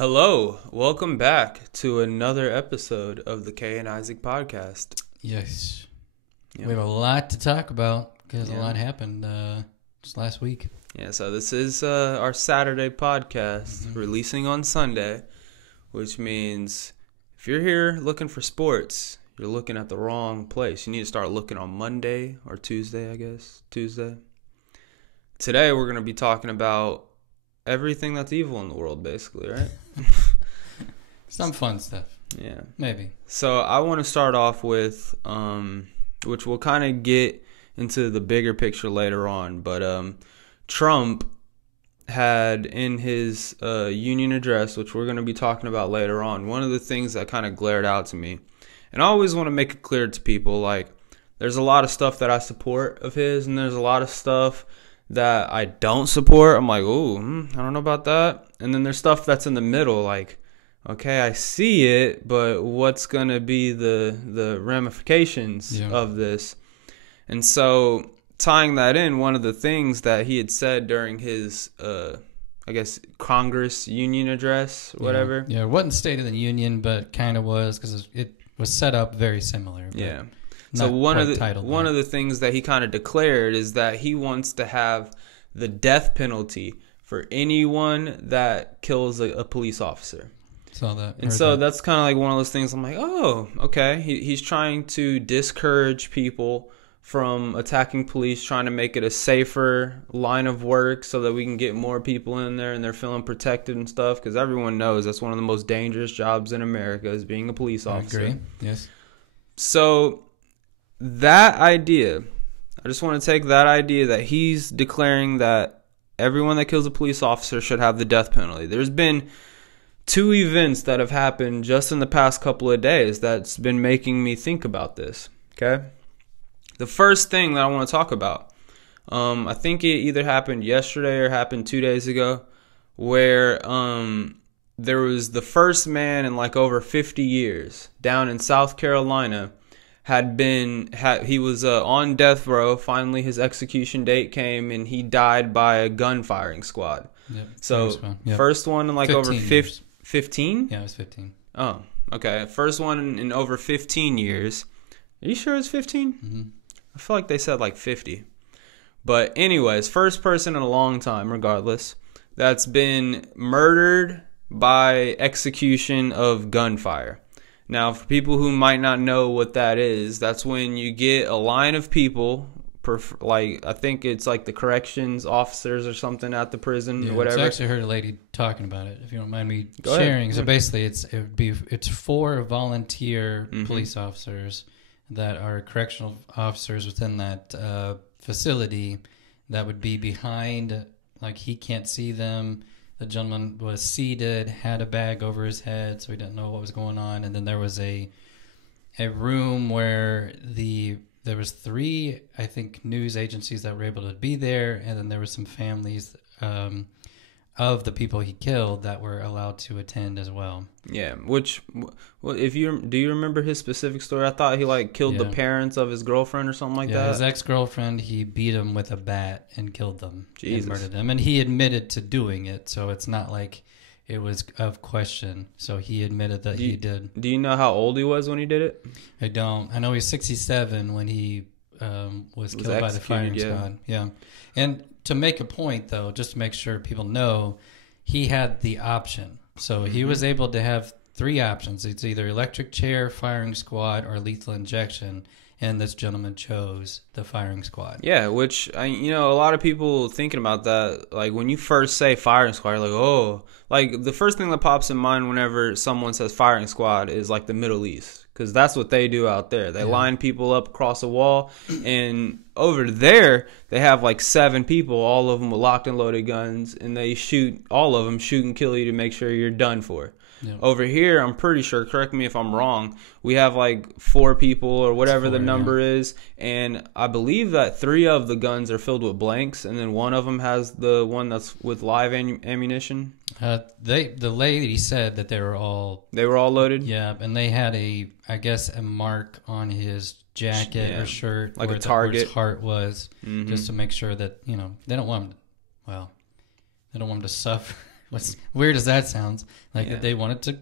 Hello, welcome back to another episode of the Kay and Isaac podcast. Yes. Yep. We have a lot to talk about because a Yeah. lot happened just last week. Yeah, so this is our Saturday podcast releasing on Sunday, which means if you're here looking for sports, you're looking at the wrong place. You need to start looking on Monday or Tuesday, I guess. Tuesday. Today we're going to be talking about everything that's evil in the world, basically, right? Some fun stuff. Yeah. Maybe. So I want to start off with, which we'll kind of get into the bigger picture later on, but Trump had in his union address, which we're going to be talking about later on, one of the things that kind of glared out to me, and I always want to make it clear to people, like, there's a lot of stuff that I support of his, and there's a lot of stuff that I don't support. I'm like, oh, I don't know about that. And then there's stuff that's in the middle, like, okay, I see it, but what's going to be the ramifications of this? And so tying that in, one of the things that he had said during his, I guess, Congress union address, whatever. Yeah, it wasn't State of the Union, but kind of was because it was set up very similar. Yeah. So one of the things that he kind of declared is that he wants to have the death penalty for anyone that kills a police officer. Saw that. And so that's kind of like one of those things I'm like, oh, okay. He's trying to discourage people from attacking police, trying to make it a safer line of work so that we can get more people in there and they're feeling protected and stuff, because everyone knows that's one of the most dangerous jobs in America is being a police officer. I agree. Yes. So that idea, I just want to take that idea that he's declaring that everyone that kills a police officer should have the death penalty. There's been two events that have happened just in the past couple of days that's been making me think about this, okay? The first thing that I want to talk about, I think it either happened yesterday or happened 2 days ago, where there was the first man in like over 50 years down in South Carolina he was on death row. Finally, his execution date came, and he died by a gun firing squad. Yep. So, first one in like over 15? Yeah, it was 15. Oh, okay. First one in over 15 years. Are you sure it's 15? Mm-hmm. I feel like they said like 50. But anyways, first person in a long time, regardless, that's been murdered by execution of gunfire. Now, for people who might not know what that is, that's when you get a line of people, like I think it's like the corrections officers or something at the prison or whatever. I actually heard a lady talking about it, if you don't mind me sharing. So basically, it's 4 volunteer police officers that are correctional officers within that facility that would be behind, like he can't see them. The gentleman was seated, had a bag over his head, so he didn't know what was going on. And then there was a room where there was 3, I think, news agencies that were able to be there, and then there were some families of the people he killed that were allowed to attend as well. Yeah, do you remember his specific story? I thought he like killed the parents of his girlfriend or something like that. His ex-girlfriend, he beat him with a bat and killed them. Jesus. And murdered them. And he admitted to doing it, so it's not like it was of question. So he admitted that he did. Do you know how old he was when he did it? I don't. I know he's 67 when he was killed by the firing squad. Yeah. And to make a point, though, just to make sure people know, he had the option. So he was able to have 3 options. It's either electric chair, firing squad, or lethal injection. And this gentleman chose the firing squad. Yeah, which, a lot of people thinking about that, like when you first say firing squad, you're like, oh. Like the first thing that pops in mind whenever someone says firing squad is like the Middle East. Because that's what they do out there. They line people up across a wall. And over there, they have like 7 people, all of them with locked and loaded guns. And they shoot and kill you to make sure you're done for. Yeah. Over here, I'm pretty sure, correct me if I'm wrong, we have like 4 people or whatever the number is. And I believe that 3 of the guns are filled with blanks. And then one of them has the one that's with live ammunition. The lady said that they were all loaded. Yeah, and they had a mark on his jacket or shirt, like where a target, where his heart was, just to make sure that they don't want him to suffer What's weird as that sounds, like Yeah. they wanted to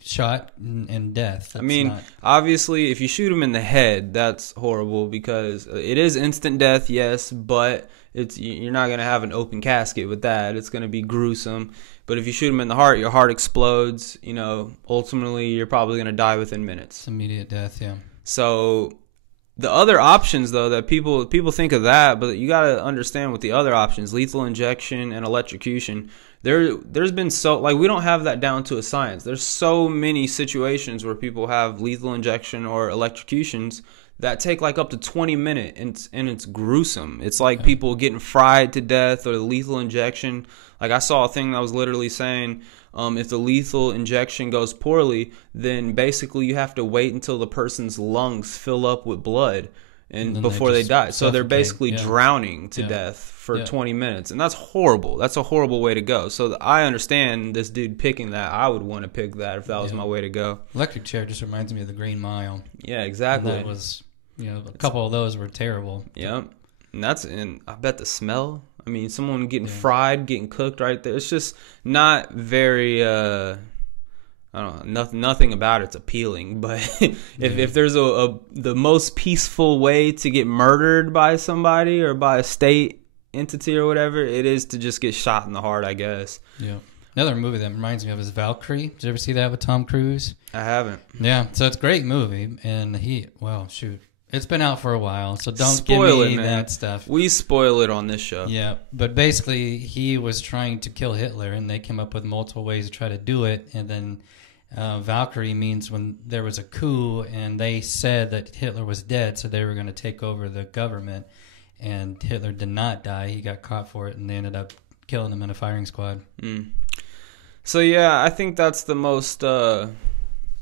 shot and death. I mean, obviously, if you shoot him in the head, that's horrible because it is instant death, yes, but you're not gonna have an open casket with that. It's gonna be gruesome. But if you shoot him in the heart, your heart explodes. You know, ultimately, you're probably gonna die within minutes. It's immediate death, yeah. So the other options, though, that people think of that, but you gotta understand what the other options: lethal injection and electrocution. There's been we don't have that down to a science. There's so many situations where people have lethal injection or electrocutions that take like up to 20 minutes, and it's gruesome. It's like people getting fried to death, or the lethal injection. Like I saw a thing that was literally saying, if the lethal injection goes poorly, then basically you have to wait until the person's lungs fill up with blood and before they die. So they're basically drowning to death for 20 minutes. And that's horrible. That's a horrible way to go. So I understand this dude picking that. I would want to pick that if that was my way to go. Electric chair just reminds me of the Green Mile. Yeah, exactly. And that was, a couple of those were terrible. Yeah. And I bet the smell. I mean, someone getting fried, getting cooked right there. It's just not very I don't know, nothing about it's appealing, but if there's the most peaceful way to get murdered by somebody or by a state entity or whatever, it is to just get shot in the heart, I guess. Yeah. Another movie that reminds me of is Valkyrie. Did you ever see that with Tom Cruise? I haven't. Yeah, so it's a great movie, and it's been out for a while, so don't spoil give me it, man. that stuff. We spoil it on this show. Yeah, but basically he was trying to kill Hitler, and they came up with multiple ways to try to do it, and then Valkyrie means when there was a coup, and they said that Hitler was dead, so they were going to take over the government, and Hitler did not die. He got caught for it, and they ended up killing him in a firing squad. So yeah, I think that's the most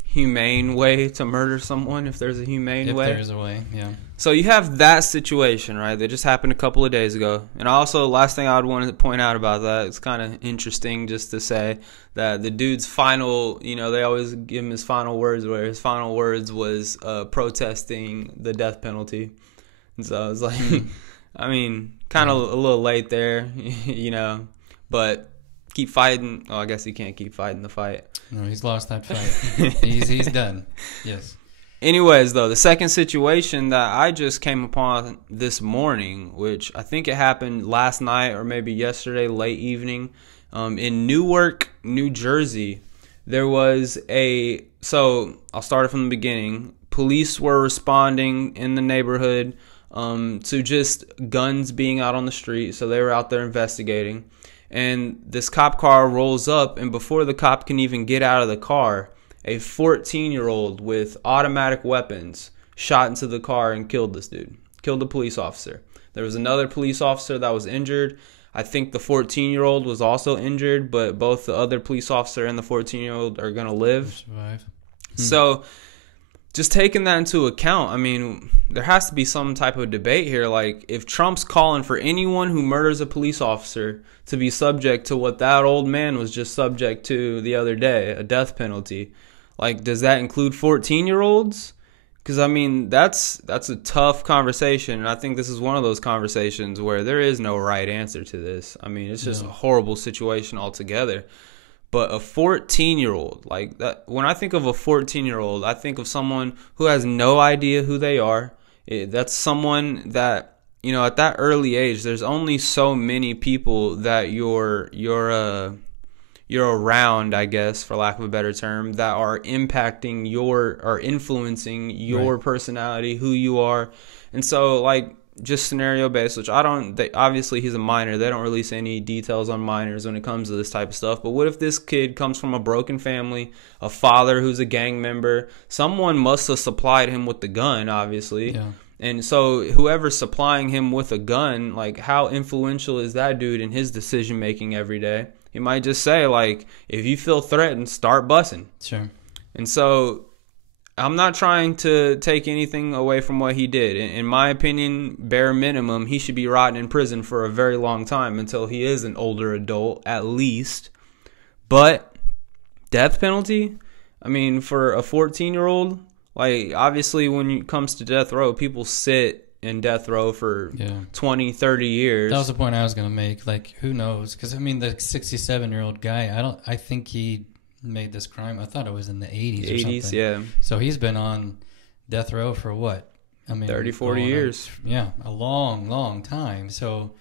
humane way to murder someone, if there's a humane way. If there's a way, yeah. So you have that situation, right? That just happened a couple of days ago. And also, last thing I would want to point out about that, it's kind of interesting just to say that the dude's final, they always give him his final words, where his final words was protesting the death penalty. And so I was like, I mean, kind of a little late there, but keep fighting. Oh, I guess he can't keep fighting the fight. No, he's lost that fight. he's done. Yes. Anyways, though, the second situation that I just came upon this morning, which I think it happened last night or maybe yesterday late evening, in Newark, New Jersey, there was so I'll start it from the beginning. Police were responding in the neighborhood to just guns being out on the street, so they were out there investigating. And this cop car rolls up, and before the cop can even get out of the car, a 14-year-old with automatic weapons shot into the car and killed this dude. Killed a police officer. There was another police officer that was injured. I think the 14-year-old was also injured, but both the other police officer and the 14-year-old are going to live. Survive. So just taking that into account, I mean, there has to be some type of debate here. Like, if Trump's calling for anyone who murders a police officer to be subject to what that old man was just subject to the other day, a death penalty, like, does that include 14-year-olds? Because, I mean, that's a tough conversation, and I think this is one of those conversations where there is no right answer to this. I mean, it's just a horrible situation altogether. But a 14-year-old, like that, when I think of a 14-year-old, I think of someone who has no idea who they are. That's someone that, at that early age, there's only so many people that you're around, I guess, for lack of a better term, that are impacting or influencing your personality, who you are. And so, like, just scenario based, which obviously he's a minor. They don't release any details on minors when it comes to this type of stuff. But what if this kid comes from a broken family, a father who's a gang member? Someone must have supplied him with the gun, obviously. Yeah. And so whoever's supplying him with a gun, like, how influential is that dude in his decision making every day? He might just say, like, if you feel threatened, start bussing. Sure. And so I'm not trying to take anything away from what he did. In my opinion, bare minimum, he should be rotting in prison for a very long time until he is an older adult, at least. But death penalty? I mean, for a 14-year-old, like, obviously when it comes to death row, people sit in death row for Yeah. 20, 30 years. That was the point I was going to make. Like, who knows? Because, I mean, the 67-year-old guy, I think he made this crime. I thought it was in the 80s or 80s, something. yeah. So he's been on death row for what? I mean, 30, 40 years. Yeah, a long, long time. So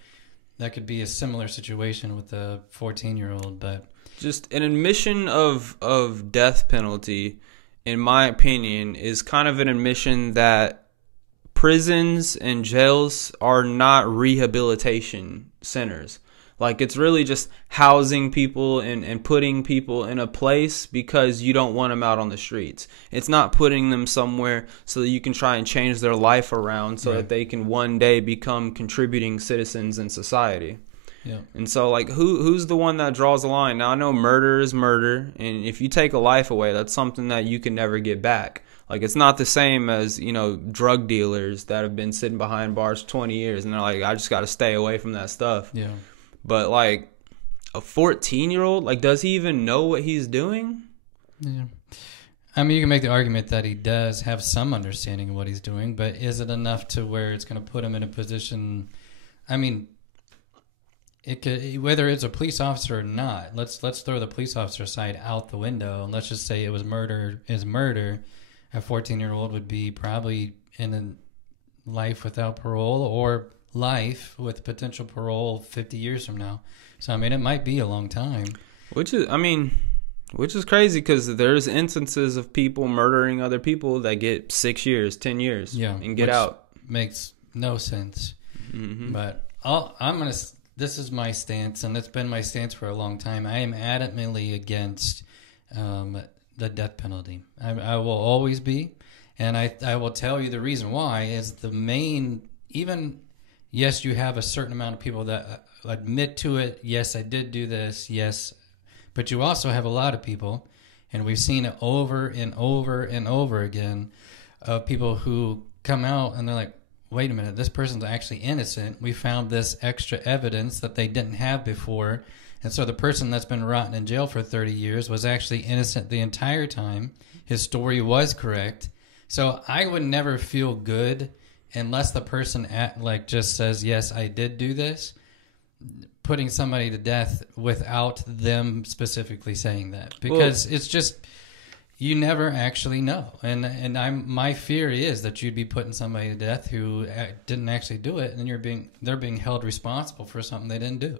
that could be a similar situation with the 14-year-old, but Just an admission of death penalty, in my opinion, is kind of an admission that prisons and jails are not rehabilitation centers. Like, it's really just housing people and putting people in a place because you don't want them out on the streets. It's not putting them somewhere so that you can try and change their life around so that they can one day become contributing citizens in society. yeah. And so, like, who's the one that draws the line? Now, I know murder is murder, and if you take a life away, that's something that you can never get back. Like, it's not the same as, you know, drug dealers that have been sitting behind bars for 20 years, and they're like, I just got to stay away from that stuff. Yeah. But, like, a 14-year-old, like, does he even know what he's doing? Yeah. I mean, you can make the argument that he does have some understanding of what he's doing, but is it enough to where it's going to put him in a position? I mean, it could, whether it's a police officer or not. Let's throw the police officer side out the window, and let's just say it was murder is murder. A 14-year-old would be probably in a life without parole or life with potential parole 50 years from now. So, I mean, it might be a long time. Which is crazy because there's instances of people murdering other people that get 6 years, 10 years, and get out. Makes no sense. Mm-hmm. But this is my stance, and it's been my stance for a long time. I am adamantly against the death penalty. I will always be, and I will tell you the reason why is the main, even, yes, you have a certain amount of people that admit to it, yes, I did do this, yes, but you also have a lot of people, and we've seen it over and over and over again, of people who come out and they're like, wait a minute, this person's actually innocent. We found this extra evidence that they didn't have before. And so the person that's been rotting in jail for 30 years was actually innocent the entire time. His story was correct. So I would never feel good unless the person just says, yes, I did do this, putting somebody to death without them specifically saying that. Because it's just, you never actually know. And my fear is that you'd be putting somebody to death who didn't actually do it, and they're being held responsible for something they didn't do.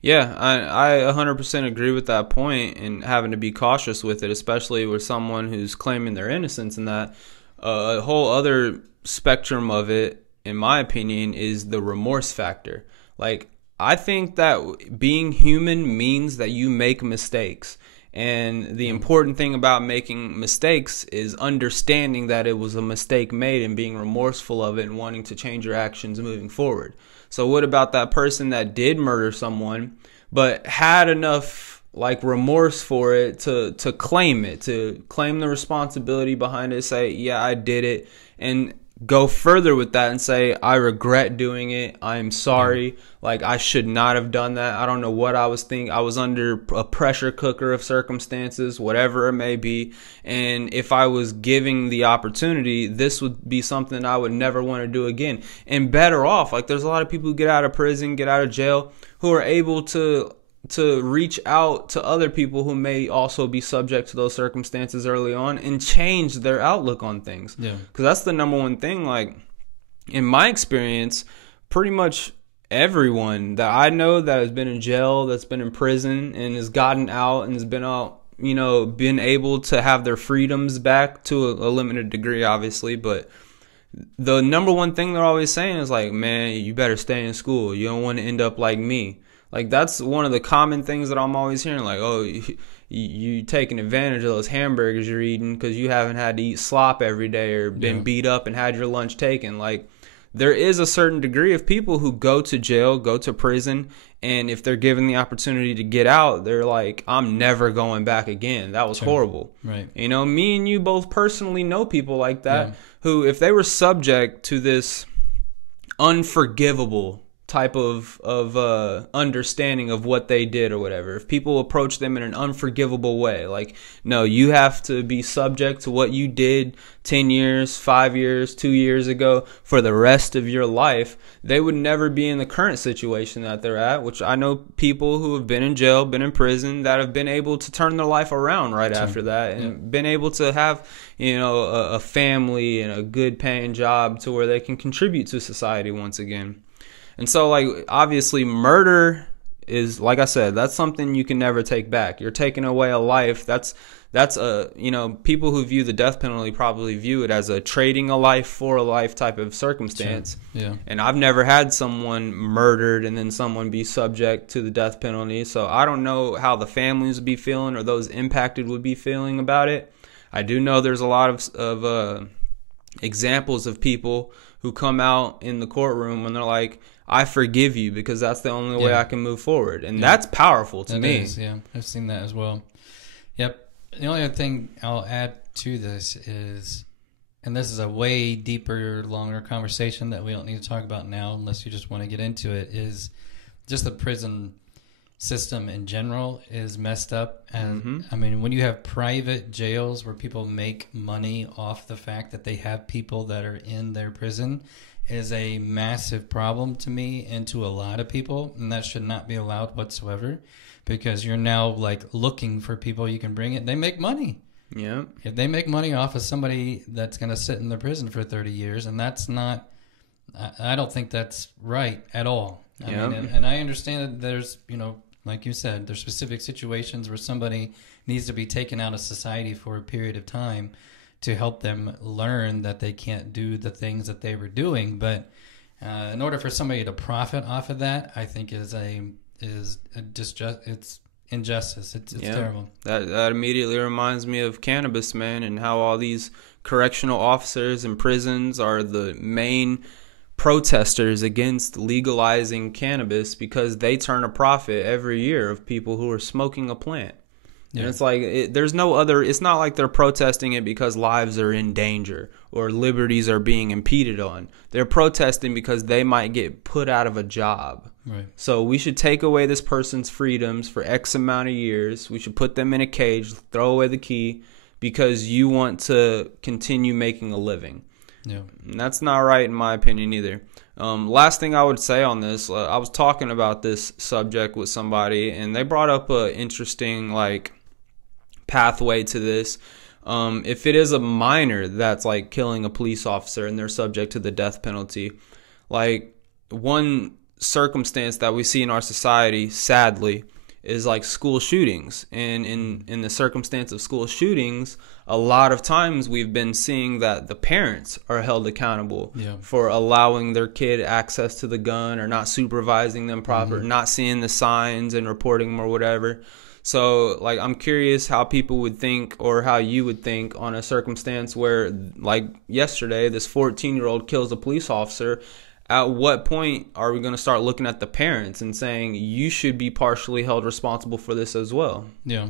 Yeah, I 100% agree with that point, and having to be cautious with it, especially with someone who's claiming their innocence. And that a whole other spectrum of it, in my opinion, is the remorse factor. Like, I think that being human means that you make mistakes. And the important thing about making mistakes is understanding that it was a mistake made and being remorseful of it and wanting to change your actions moving forward. So what about that person that did murder someone but had enough remorse for it to claim it, to claim the responsibility behind it, say, yeah, I did it, and go further with that and say, I regret doing it, I'm sorry, I should not have done that, I don't know what I was thinking, I was under a pressure cooker of circumstances, whatever it may be, and if I was given the opportunity, this would be something I would never want to do again. And better off, there's a lot of people who get out of prison, get out of jail, who are able to reach out to other people who may also be subject to those circumstances early on and change their outlook on things. Yeah. Because that's the number one thing. In my experience, pretty much everyone that I know that has been in jail, that's been in prison, and has gotten out and has been out, been able to have their freedoms back to a limited degree, obviously, but the number one thing they're always saying is man, you better stay in school. You don't want to end up like me. That's one of the common things that I'm always hearing. Oh, you taking advantage of those hamburgers you're eating because you haven't had to eat slop every day or been beat up and had your lunch taken. There is a certain degree of people who go to jail, go to prison, and if they're given the opportunity to get out, they're I'm never going back again. That was horrible. Right. Me and you both personally know people like that who, if they were subject to this unforgivable type of understanding of what they did or whatever. If people approach them in an unforgivable way, like, no, you have to be subject to what you did 10 years, 5 years, 2 years ago for the rest of your life, they would never be in the current situation that they're at, which I know people who have been in jail, been in prison, that have been able to turn their life around right after that, and been able to have, a family and a good paying job to where they can contribute to society once again. And so, like, obviously murder is, like I said, that's something you can never take back. You're taking away a life. That's people who view the death penalty probably view it as a trading a life for a life type of circumstance. Sure. Yeah. And I've never had someone murdered and then someone be subject to the death penalty. So I don't know how the families would be feeling or those impacted would be feeling about it. I do know there's a lot of examples of people who come out in the courtroom and they're like, I forgive you because that's the only way I can move forward. And that's powerful to me. Is, yeah, I've seen that as well. Yep. The only other thing I'll add to this is, and this is a way deeper, longer conversation that we don't need to talk about now unless you just want to get into it, is just the prison system in general is messed up. And I mean, when you have private jails where people make money off the fact that they have people that are in their prison, is a massive problem to me and to a lot of people, and that should not be allowed whatsoever, because you're now like looking for people you can bring in. They make money. Yeah. If they make money off of somebody that's going to sit in the prison for 30 years, and that's not, I don't think that's right at all. I mean, and I understand that there's, like you said, there's specific situations where somebody needs to be taken out of society for a period of time to help them learn that they can't do the things that they were doing. But in order for somebody to profit off of that, I think it's injustice. It's terrible. That immediately reminds me of cannabis, man, and how all these correctional officers in prisons are the main protesters against legalizing cannabis because they turn a profit every year of people who are smoking a plant. Yeah. And it's like, there's no other, it's not like they're protesting it because lives are in danger or liberties are being impeded on. They're protesting because they might get put out of a job. Right. So we should take away this person's freedoms for X amount of years. We should put them in a cage, throw away the key because you want to continue making a living. Yeah. And that's not right in my opinion either. Last thing I would say on this, I was talking about this subject with somebody and they brought up a interesting pathway to this. If it is a minor that's like killing a police officer and they're subject to the death penalty, like one circumstance that we see in our society, sadly, is like school shootings. And in the circumstance of school shootings, a lot of times we've been seeing that the parents are held accountable for allowing their kid access to the gun or not supervising them proper, not seeing the signs and reporting them or whatever. So, like, I'm curious how people would think or how you would think on a circumstance where, like yesterday, this 14-year-old kills a police officer. At what point are we going to start looking at the parents and saying you should be partially held responsible for this as well? Yeah,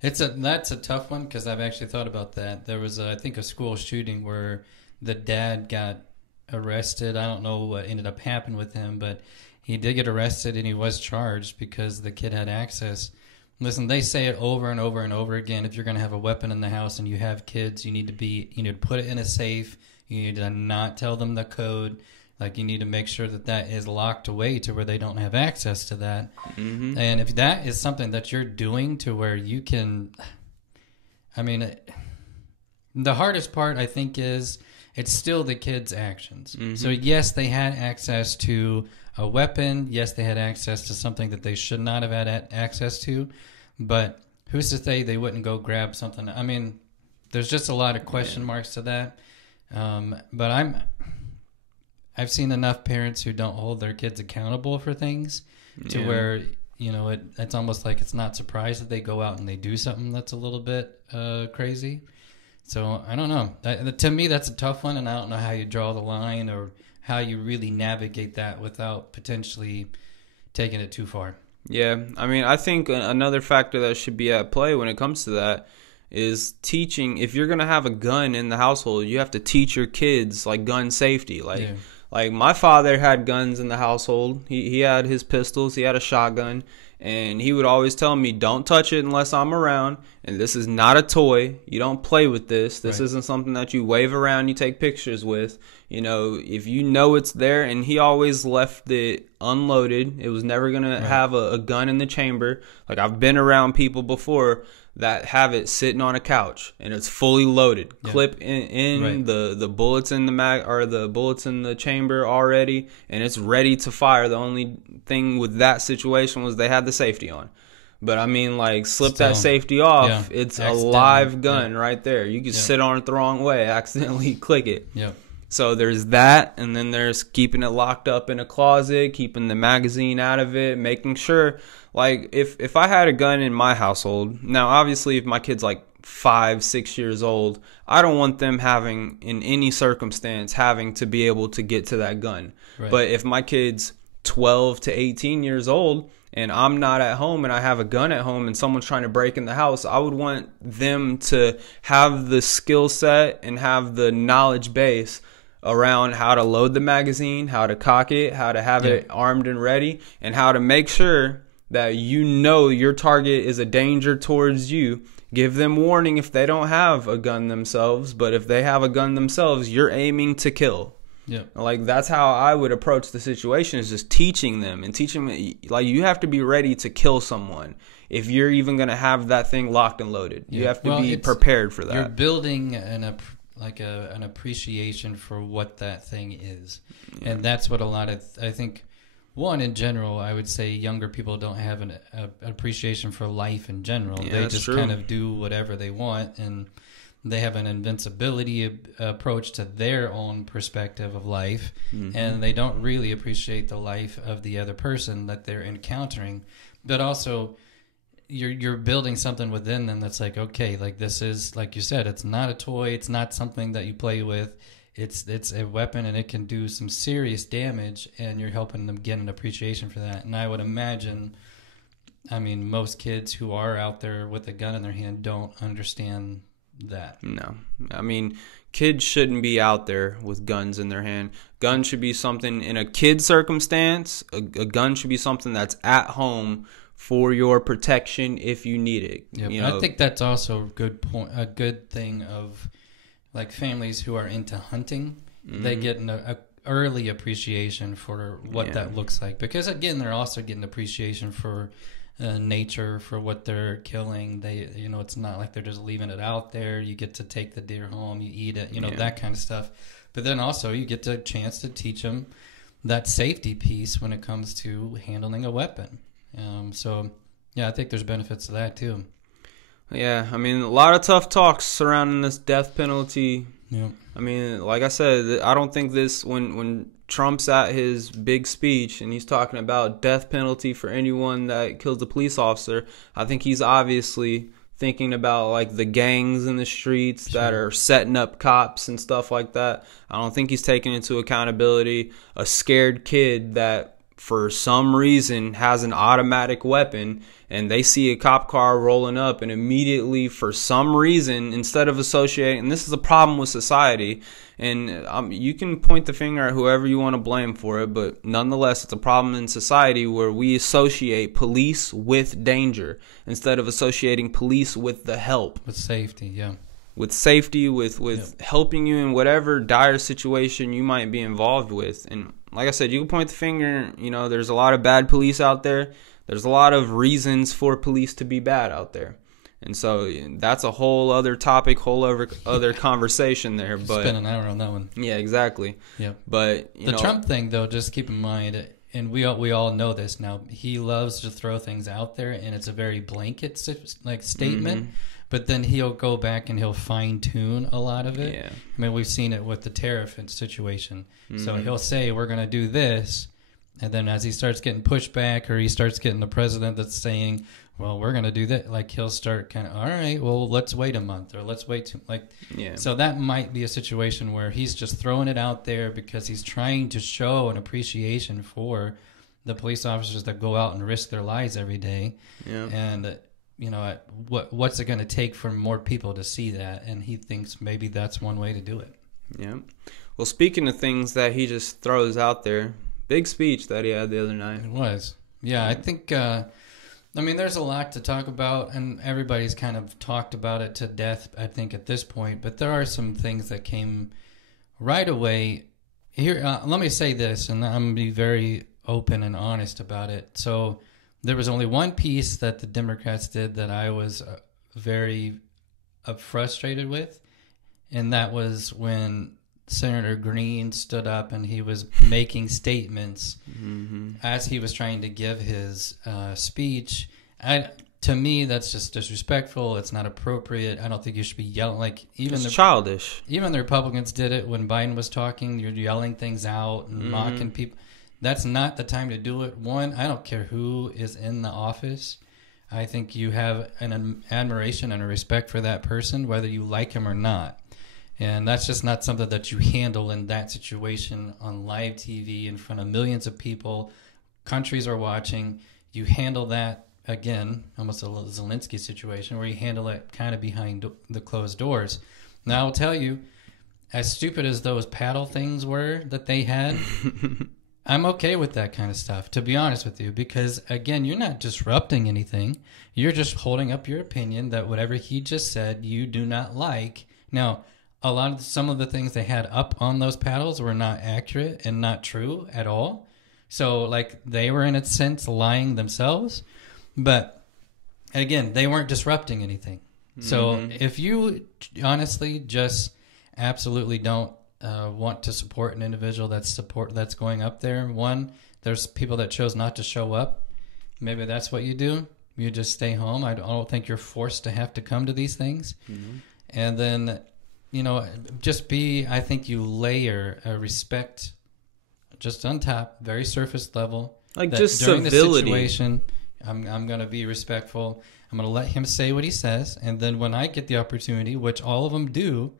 that's a tough one because I've actually thought about that. There was, I think, a school shooting where the dad got arrested. I don't know what ended up happening with him, but he did get arrested and he was charged because the kid had access. Listen, they say it over and over and over again. If you're going to have a weapon in the house and you have kids, you need to put it in a safe. You need to not tell them the code. Like, you need to make sure that is locked away to where they don't have access to that. And if that is something that you're doing to where you can, I mean, the hardest part, I think, is it's still the kids' actions. So, yes, they had access to a weapon. Yes, they had access to something that they should not have had access to. But who's to say they wouldn't go grab something? I mean, there's just a lot of question marks to that. But I've seen enough parents who don't hold their kids accountable for things to where, it's almost like it's not surprised that they go out and they do something that's a little bit crazy. So I don't know. To me, that's a tough one, and I don't know how you draw the line or how you really navigate that without potentially taking it too far. Yeah, I mean, I think another factor that should be at play when it comes to that is teaching. If you're going to have a gun in the household, you have to teach your kids, like, gun safety. Like, my father had guns in the household. He had his pistols. He had a shotgun. And he would always tell me, don't touch it unless I'm around. And this is not a toy. You don't play with this. This isn't something that you wave around, you take pictures with. You know, if you know it's there. And he always left it unloaded. It was never going to have a gun in the chamber. Like, I've been around people before that have it sitting on a couch and it's fully loaded. Clip in the bullets in the mag, or the bullets in the chamber already, and it's ready to fire. The only thing with that situation was they had the safety on. But I mean, like, slip that safety off, it's a live gun right there. You can sit on it the wrong way, accidentally click it. So there's that, and then there's keeping it locked up in a closet, keeping the magazine out of it, making sure, like, if I had a gun in my household, now obviously if my kid's like 5, 6 years old, I don't want them having, in any circumstance, having to be able to get to that gun. But if my kid's 12 to 18 years old and I'm not at home and I have a gun at home and someone's trying to break in the house, I would want them to have the skill set and have the knowledge base around how to load the magazine, how to cock it, how to have it armed and ready, and how to make sure that you know your target is a danger towards you. Give them warning if they don't have a gun themselves, but if they have a gun themselves, you're aiming to kill. Like, that's how I would approach the situation, is just teaching them and teaching them, like, you have to be ready to kill someone if you're even going to have that thing locked and loaded. You have to be prepared for that. You're building an appreciation for what that thing is. And that's what a lot of, I think, one, in general, I would say younger people don't have an appreciation for life in general. They just kind of do whatever they want, and they have an invincibility approach to their own perspective of life, and they don't really appreciate the life of the other person that they're encountering. But also, you're building something within them that's like, okay, like, this is, like you said, it's not a toy, it's not something that you play with. It's a weapon, and it can do some serious damage, and you're helping them get an appreciation for that. And I would imagine, I mean, most kids who are out there with a gun in their hand don't understand that. No. I mean, kids shouldn't be out there with guns in their hand. Guns should be something in a kid circumstance. A gun should be something that's at home for your protection if you need it. You know? I think that's also a good point. A good thing of, like, families who are into hunting, they get an early appreciation for what that looks like. Because, again, they're also getting appreciation for nature, for what they're killing. They, you know, it's not like they're just leaving it out there. You get to take the deer home, you eat it, you know, that kind of stuff. But then also you get the chance to teach them that safety piece when it comes to handling a weapon. So, yeah, I think there's benefits to that too. Yeah, I mean, a lot of tough talks surrounding this death penalty. I mean, like I said, I don't think this, when Trump's at his big speech and he's talking about death penalty for anyone that kills a police officer, I think he's obviously thinking about, like, the gangs in the streets that are setting up cops and stuff like that. I don't think he's taking into accountability a scared kid that for some reason has an automatic weapon, and they see a cop car rolling up, and immediately, for some reason, instead of associating, and this is a problem with society, and you can point the finger at whoever you want to blame for it, but nonetheless, it's a problem in society where we associate police with danger instead of associating police with the help. With safety, With safety, with helping you in whatever dire situation you might be involved with. And like I said, you can point the finger, you know, there's a lot of bad police out there. There's a lot of reasons for police to be bad out there. And so that's a whole other topic, whole other conversation there. But spend an hour on that one. Yeah, exactly. Yeah. But the Trump thing, though, just keep in mind, and we all know this now, he loves to throw things out there, and it's a very blanket statement. But then he'll go back and he'll fine-tune a lot of it. Yeah. I mean, we've seen it with the tariff situation. So he'll say, we're going to do this. And then as he starts getting pushback, or he starts getting the president that's saying, well, we're going to do that, like, he'll start kind of, all right, well, let's wait a month, or let's wait so that might be a situation where he's just throwing it out there because he's trying to show an appreciation for the police officers that go out and risk their lives every day. And you know, what's it going to take for more people to see that? And he thinks maybe that's one way to do it. Yeah. Well, speaking of things that he just throws out there, big speech that he had the other night. It was. Yeah, I think, there's a lot to talk about, and everybody's kind of talked about it to death, I think, at this point. But there are some things that came right away. Here, let me say this, and I'm going to be very open and honest about it. So there was only one piece that the Democrats did that I was very frustrated with, and that was when Senator Green stood up and he was making statements as he was trying to give his speech. To me, that's just disrespectful. It's not appropriate. I don't think you should be yelling. Like it's childish. Even the Republicans did it when Biden was talking. You're yelling things out and mocking people. That's not the time to do it. One, I don't care who is in the office. I think you have an admiration and a respect for that person, whether you like him or not. And that's just not something that you handle in that situation on live TV in front of millions of people. Countries are watching. You handle that, again, almost a Zelensky situation, where you handle it kind of behind the closed doors. Now, I'll tell you, as stupid as those paddle things were that they had, I'm okay with that kind of stuff, to be honest with you, because, again, you're not disrupting anything. You're just holding up your opinion that whatever he just said you do not like. Now, some of the things they had up on those paddles were not accurate and not true at all. So, like, they were, in a sense, lying themselves. But, again, they weren't disrupting anything. So, if you honestly just absolutely don't want to support an individual that's going up there, one, there's people that chose not to show up. Maybe that's what you do. You just stay home. I don't think you're forced to have to come to these things. And then, I think you layer a respect just on top, very surface level. Like, just during civility. The situation, I'm going to be respectful. I'm going to let him say what he says. And then when I get the opportunity, which all of them do,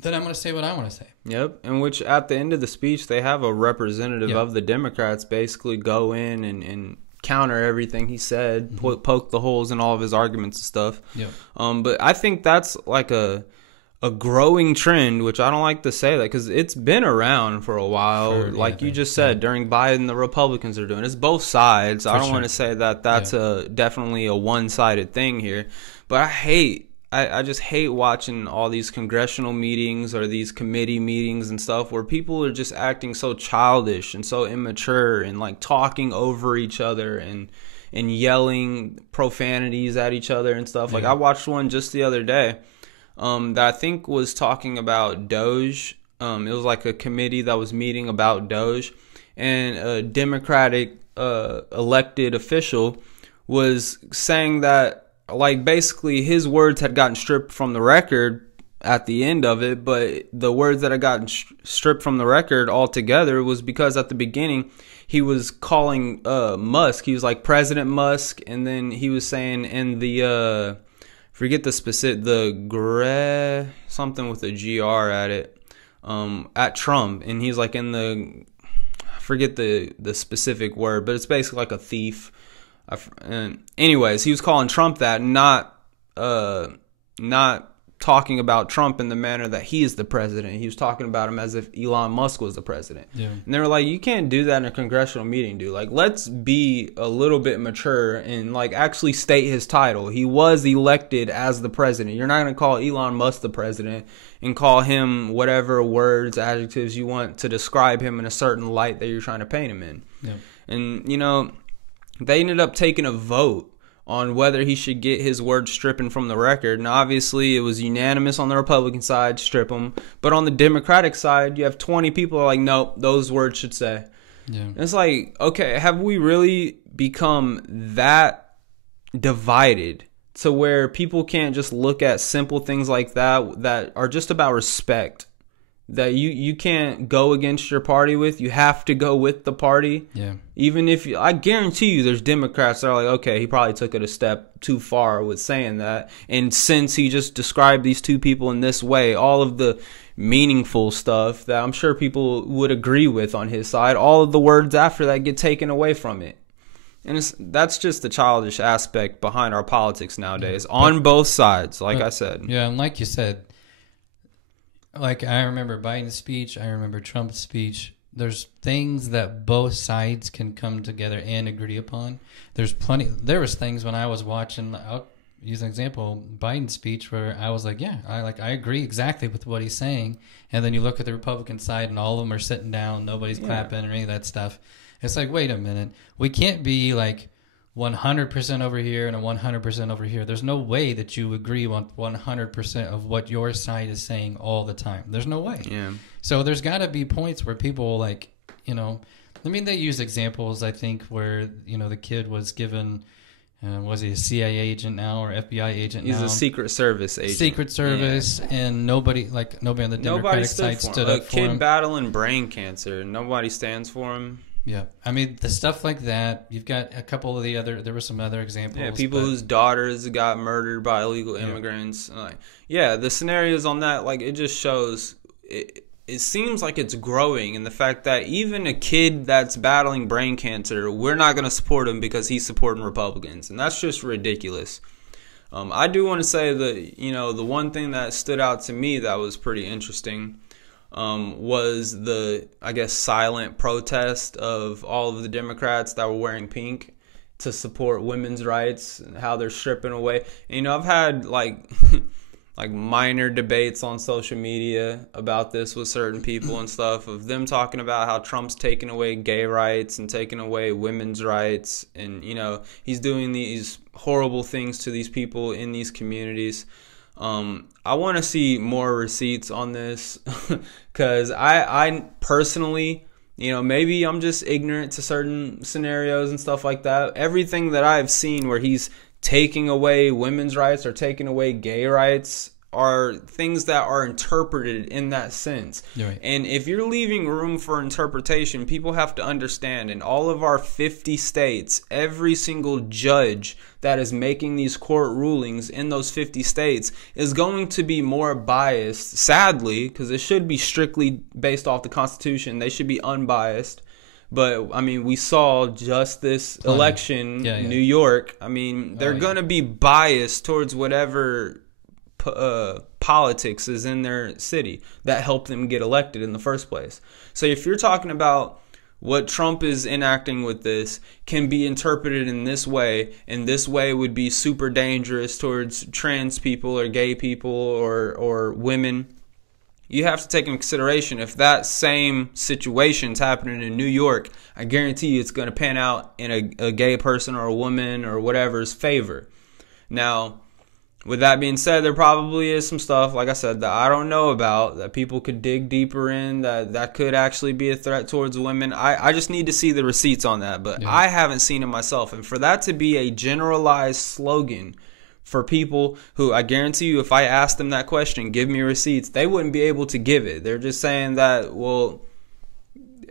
then I'm going to say what I want to say. Yep. And which at the end of the speech, they have a representative of the Democrats basically go in and counter everything he said, poke the holes in all of his arguments and stuff. Yep. But I think that's like a growing trend, which I don't like to say that because it's been around for a while. You just said, during Biden, the Republicans are doing it. It's both sides. I don't want to say that that's definitely a one-sided thing here. But I just hate watching all these congressional meetings or these committee meetings and stuff where people are just acting so childish and so immature and like talking over each other and yelling profanities at each other and stuff. Like I watched one just the other day that I think was talking about Doge. It was like a committee that was meeting about Doge, and a Democratic elected official was saying that, like, basically his words had gotten stripped from the record at the end of it, but the words that had gotten stripped from the record altogether was because at the beginning he was calling Musk. He was like President Musk, and then he was saying in the forget the specific, something with a GR at it, at Trump, and he's like in the, I forget the specific word, but it's basically like a thief. And anyways, he was calling Trump that, not talking about Trump in the manner that he is the president. He was talking about him as if Elon Musk was the president. Yeah. And they were like, you can't do that in a congressional meeting, dude. Like, let's be a little bit mature and like actually state his title. He was elected as the president. You're not going to call Elon Musk the president and call him whatever words, adjectives you want to describe him in a certain light that you're trying to paint him in. Yeah. And, they ended up taking a vote on whether he should get his words stripping from the record. And obviously, it was unanimous on the Republican side, strip them. But on the Democratic side, you have 20 people who are like, nope, those words should say. Yeah. And it's like, okay, have we really become that divided to where people can't just look at simple things like that are just about respect? That you can't go against your party with. You have to go with the party. Yeah. Even if I guarantee you there's Democrats that are like, okay, he probably took it a step too far with saying that. And since he just described these two people in this way, all of the meaningful stuff that I'm sure people would agree with on his side, all of the words after that get taken away from it. And that's just the childish aspect behind our politics nowadays on both sides, like I said. Yeah, and like you said, like I remember Biden's speech, I remember Trump's speech. There's things that both sides can come together and agree upon. There was things when I was watching, I'll use an example, Biden's speech, where I was like, yeah, I agree exactly with what he's saying. And then you look at the Republican side and all of them are sitting down, nobody's clapping or any of that stuff. It's like, wait a minute, we can't be like 100% over here and a 100% over here. There's no way that you agree on 100% of what your side is saying all the time. There's no way. Yeah. So there's got to be points where people like, you know, I mean, they use examples, I think, where, you know, the kid was given, was he a CIA agent now or FBI agent now? He's a Secret Service agent. Secret Service, and nobody on the Democratic side stood up for him. A kid battling brain cancer, nobody stands for him. Yeah, I mean, the stuff like that, you've got a couple of there were some other examples. Yeah, people whose daughters got murdered by illegal immigrants. The scenarios on that, like, it just shows, it seems like it's growing, and the fact that even a kid that's battling brain cancer, we're not going to support him because he's supporting Republicans, and that's just ridiculous. I do want to say that, you know, the one thing that stood out to me that was pretty interesting was the, I guess, silent protest of all of the Democrats that were wearing pink to support women's rights and how they're stripping away. And, you know, I've had like minor debates on social media about this with certain people and stuff, of them talking about how Trump's taking away gay rights and taking away women's rights, and, you know, he's doing these horrible things to these people in these communities. I want to see more receipts on this because I personally, you know, maybe I'm just ignorant to certain scenarios and stuff like that. Everything that I've seen where he's taking away women's rights or taking away gay rights are things that are interpreted in that sense. Right. And if you're leaving room for interpretation, people have to understand, in all of our 50 states, every single judge that is making these court rulings in those 50 states is going to be more biased, sadly, because it should be strictly based off the Constitution. They should be unbiased. But, I mean, we saw just this election in New York. I mean, they're going to be biased towards whatever politics is in their city that helped them get elected in the first place. So if you're talking about what Trump is enacting with this can be interpreted in this way, and this way would be super dangerous towards trans people or gay people or women, you have to take into consideration, if that same situation's happening in New York, I guarantee you it's going to pan out in a gay person or a woman or whatever's favor. Now, with that being said, there probably is some stuff, like I said, that I don't know about, that people could dig deeper in, that could actually be a threat towards women. I just need to see the receipts on that, but I haven't seen it myself. And for that to be a generalized slogan for people who, I guarantee you, if I asked them that question, give me receipts, they wouldn't be able to give it. They're just saying that, well,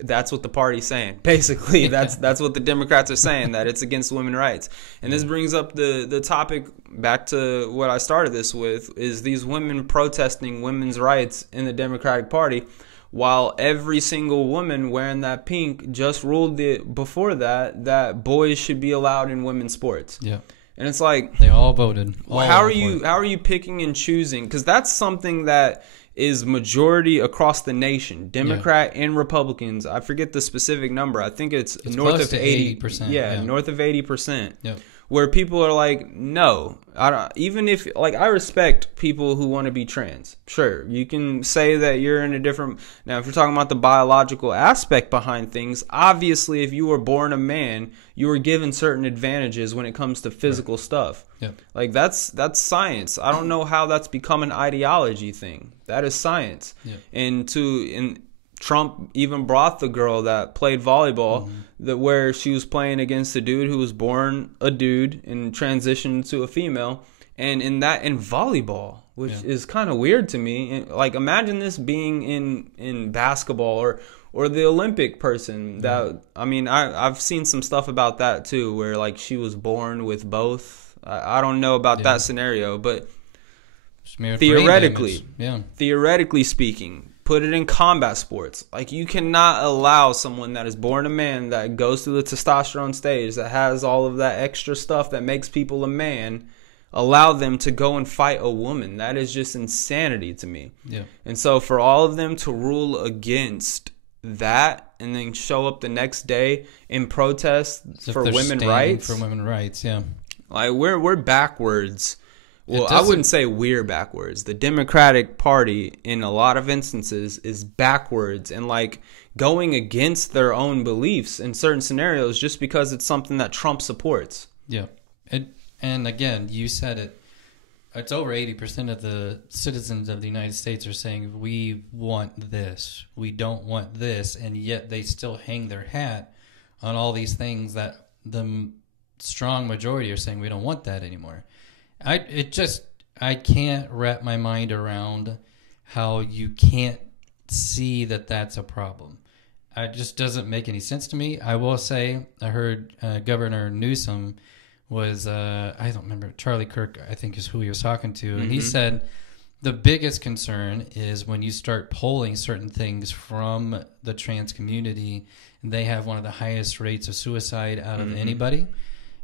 that's what the party's saying. Basically, that's what the Democrats are saying, that it's against women's rights. And this brings up the topic back to what I started this with, is these women protesting women's rights in the Democratic Party, while every single woman wearing that pink just ruled before that boys should be allowed in women's sports. Yeah. And it's like, they all voted. How are you picking and choosing? Because that's something that is majority across the nation, Democrat and Republicans. I forget the specific number. I think it's north of 80%. Yeah, north of 80%. Yep. Where people are like, no, I don't. Even if, like, I respect people who want to be trans. Sure, you can say that you're in a different. Now, if you're talking about the biological aspect behind things, obviously, if you were born a man, you were given certain advantages when it comes to physical stuff. Yeah. Like, that's science. I don't know how that's become an ideology thing. That is science. Yeah. And Trump even brought the girl that played volleyball, where she was playing against a dude who was born a dude and transitioned to a female, and in volleyball, which is kind of weird to me. And, like, imagine this being in basketball or the Olympic person. That I mean, I've seen some stuff about that too, where, like, she was born with both. I don't know about that scenario, but theoretically speaking, put it in combat sports. Like, you cannot allow someone that is born a man, that goes through the testosterone stage, that has all of that extra stuff that makes people a man, allow them to go and fight a woman. That is just insanity to me. Yeah. And so for all of them to rule against that and then show up the next day in protest for women's rights. For women's rights, yeah. Like we're backwards. Well, I wouldn't say we're backwards. The Democratic Party, in a lot of instances, is backwards and like going against their own beliefs in certain scenarios just because it's something that Trump supports. Yeah. And again, you said it. It's over 80% of the citizens of the United States are saying, we want this. We don't want this. And yet they still hang their hat on all these things that the strong majority are saying we don't want that anymore. I can't wrap my mind around how you can't see that that's a problem. It just doesn't make any sense to me. I will say, I heard Governor Newsom was, I don't remember, Charlie Kirk, I think is who he was talking to. And he said the biggest concern is when you start polling certain things from the trans community, they have one of the highest rates of suicide out of anybody.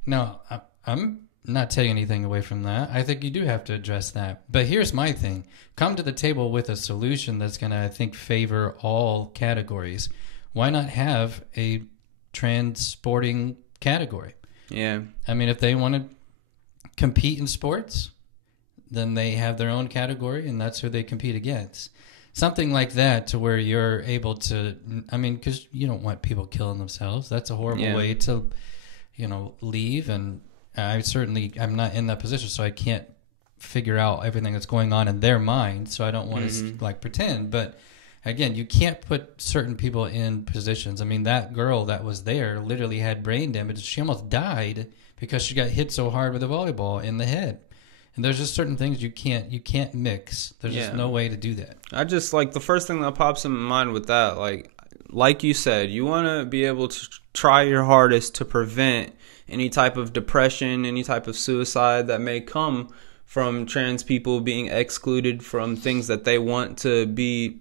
Now, I'm not taking anything away from that. I think you do have to address that. But here's my thing. Come to the table with a solution that's going to, I think, favor all categories. Why not have a transporting category? Yeah. I mean, if they want to compete in sports, then they have their own category, and that's who they compete against. Something like that to where you're able to, I mean, because you don't want people killing themselves. That's a horrible way to, leave. And I'm not in that position, so I can't figure out everything that's going on in their mind. So I don't want to pretend. But again, you can't put certain people in positions. I mean, that girl that was there literally had brain damage. She almost died because she got hit so hard with a volleyball in the head. And there's just certain things you can't mix. There's just no way to do that. I just like the first thing that pops in my mind with that, like you said, you want to be able to try your hardest to prevent any type of depression, any type of suicide that may come from trans people being excluded from things that they want to be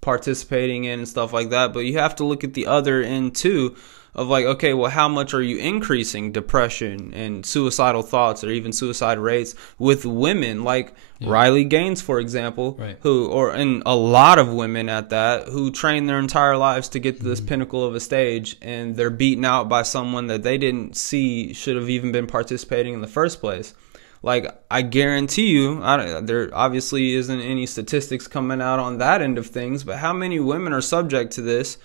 participating in and stuff like that. But you have to look at the other end too of like, okay, well, how much are you increasing depression and suicidal thoughts or even suicide rates with women like Riley Gaines, for example, and a lot of women at that, who train their entire lives to get to this pinnacle of a stage, and they're beaten out by someone that they didn't see should have even been participating in the first place. Like, I guarantee you, there obviously isn't any statistics coming out on that end of things, but how many women are subject to this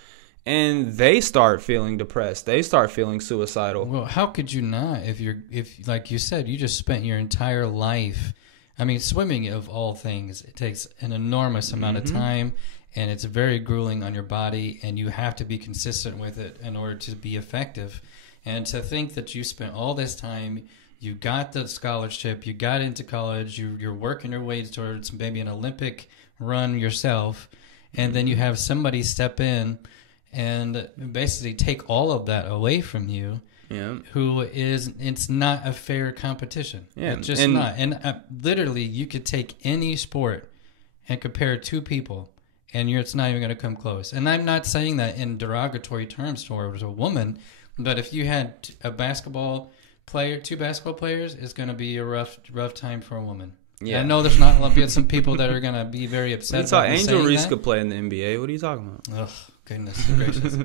and they start feeling depressed? They start feeling suicidal. Well, how could you not if like you said, you just spent your entire life. I mean, swimming of all things, it takes an enormous amount of time, and it's very grueling on your body, and you have to be consistent with it in order to be effective. And to think that you spent all this time, you got the scholarship, you got into college, you're working your way towards maybe an Olympic run yourself, and then you have somebody step in and basically take all of that away from you. Yeah. It's not a fair competition. Yeah. It's just not. And literally, you could take any sport and compare two people, and it's not even going to come close. And I'm not saying that in derogatory terms towards a woman, but if you had two basketball players, it's going to be a rough time for a woman. Yeah. I know there's not going to be some people that are going to be very upset. Angel Reese could play in the NBA. What are you talking about? Oh, goodness gracious.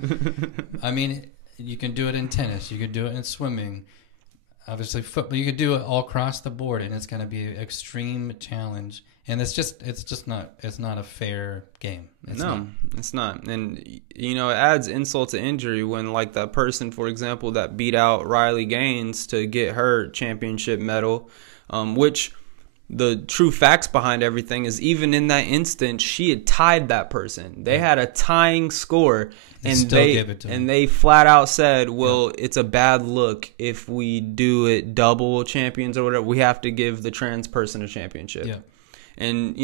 I mean, you can do it in tennis. You could do it in swimming. Obviously, football. You could do it all across the board, and it's going to be an extreme challenge. And it's not a fair game. It's not. And it adds insult to injury when, like, that person, for example, that beat out Riley Gaines to get her championship medal, which the true facts behind everything is even in that instance, she had tied that person. They had a tying score, and they flat out said, well, it's a bad look if we do it double champions or whatever. We have to give the trans person a championship. Yeah. And,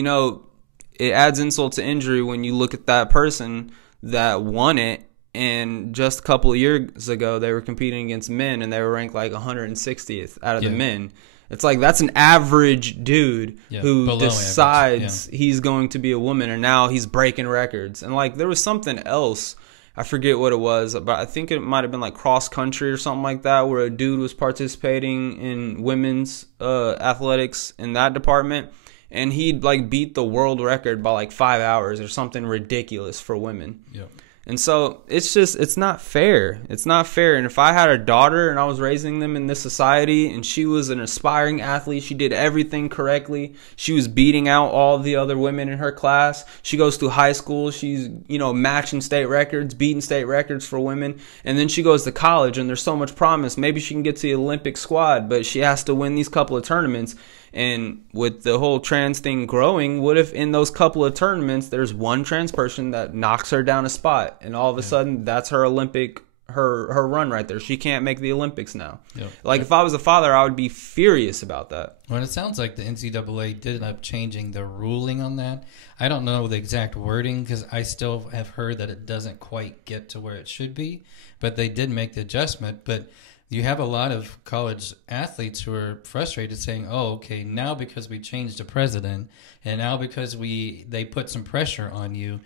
it adds insult to injury when you look at that person that won it, and just a couple of years ago, they were competing against men, and they were ranked like 160th out of the men. It's like, that's an average dude who decides he's going to be a woman, and now he's breaking records. And, like, there was something else I forget what it was, but I think it might have been like cross country or something like that, where a dude was participating in women's athletics in that department, and he'd like beat the world record by like 5 hours or something ridiculous for women. Yep. And so it's not fair. It's not fair. And if I had a daughter and I was raising them in this society and she was an aspiring athlete, she did everything correctly. She was beating out all the other women in her class. She goes through high school. She's, matching state records, beating state records for women. And then she goes to college and there's so much promise. Maybe she can get to the Olympic squad, but she has to win these couple of tournaments. And with the whole trans thing growing, what if in those couple of tournaments there's one trans person that knocks her down a spot, and all of a sudden that's her Olympic her run right there. She can't make the Olympics now. Yep. Like if I was a father, I would be furious about that. Well, it sounds like the NCAA did end up changing the ruling on that. I don't know the exact wording because I still have heard that it doesn't quite get to where it should be, but they did make the adjustment. But you have a lot of college athletes who are frustrated saying, oh, okay, now because we changed the president and now because they put some pressure on you,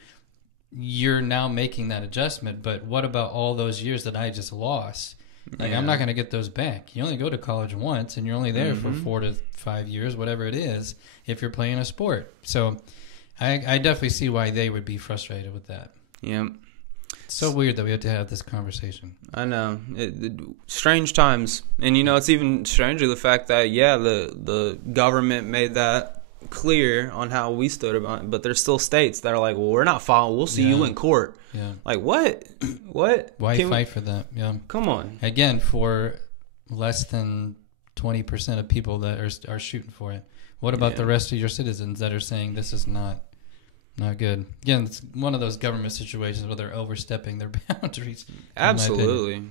you're now making that adjustment. But what about all those years that I just lost? Like, I'm not going to get those back. You only go to college once and you're only there for 4 to 5 years, whatever it is, if you're playing a sport. So I definitely see why they would be frustrated with that. Yeah. So weird that we had to have this conversation. I know. Strange times. And, it's even stranger the fact that, the government made that clear on how we stood about it. But there's still states that are like, well, we're not following. We'll see you in court. Yeah. Like, what? What? Why fight for that? Yeah. Come on. Again, for less than 20% of people that are shooting for it. What about the rest of your citizens that are saying this is not good? Again, it's one of those government situations where they're overstepping their boundaries. Absolutely.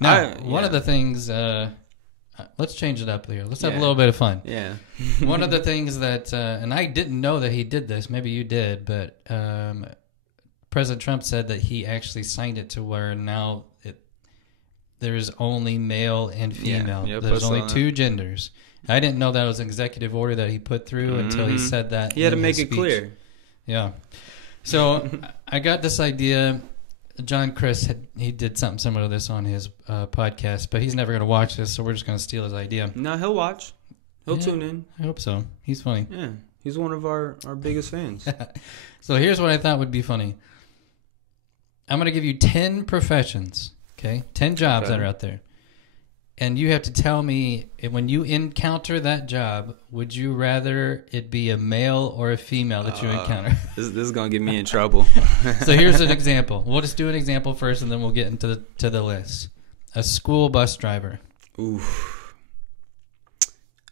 Now, one of the things, let's change it up here. Let's have a little bit of fun. Yeah. One of the things that, and I didn't know that he did this, maybe you did, but President Trump said that he actually signed it to where now there's only male and female. Yeah. There's only 2 genders. I didn't know that was an executive order that he put through until he said that. He had to make it clear. Yeah. So I got this idea. John Chris, he did something similar to this on his podcast, but he's never going to watch this, so we're just going to steal his idea. No, he'll watch. He'll tune in. I hope so. He's funny. Yeah. He's one of our biggest fans. So here's what I thought would be funny. I'm going to give you 10 professions, okay? 10 jobs that are out there. And you have to tell me, when you encounter that job, would you rather it be a male or a female that you encounter? This is going to get me in trouble. So here's an example. We'll just do an example first, and then we'll get into the list. A school bus driver. Oof.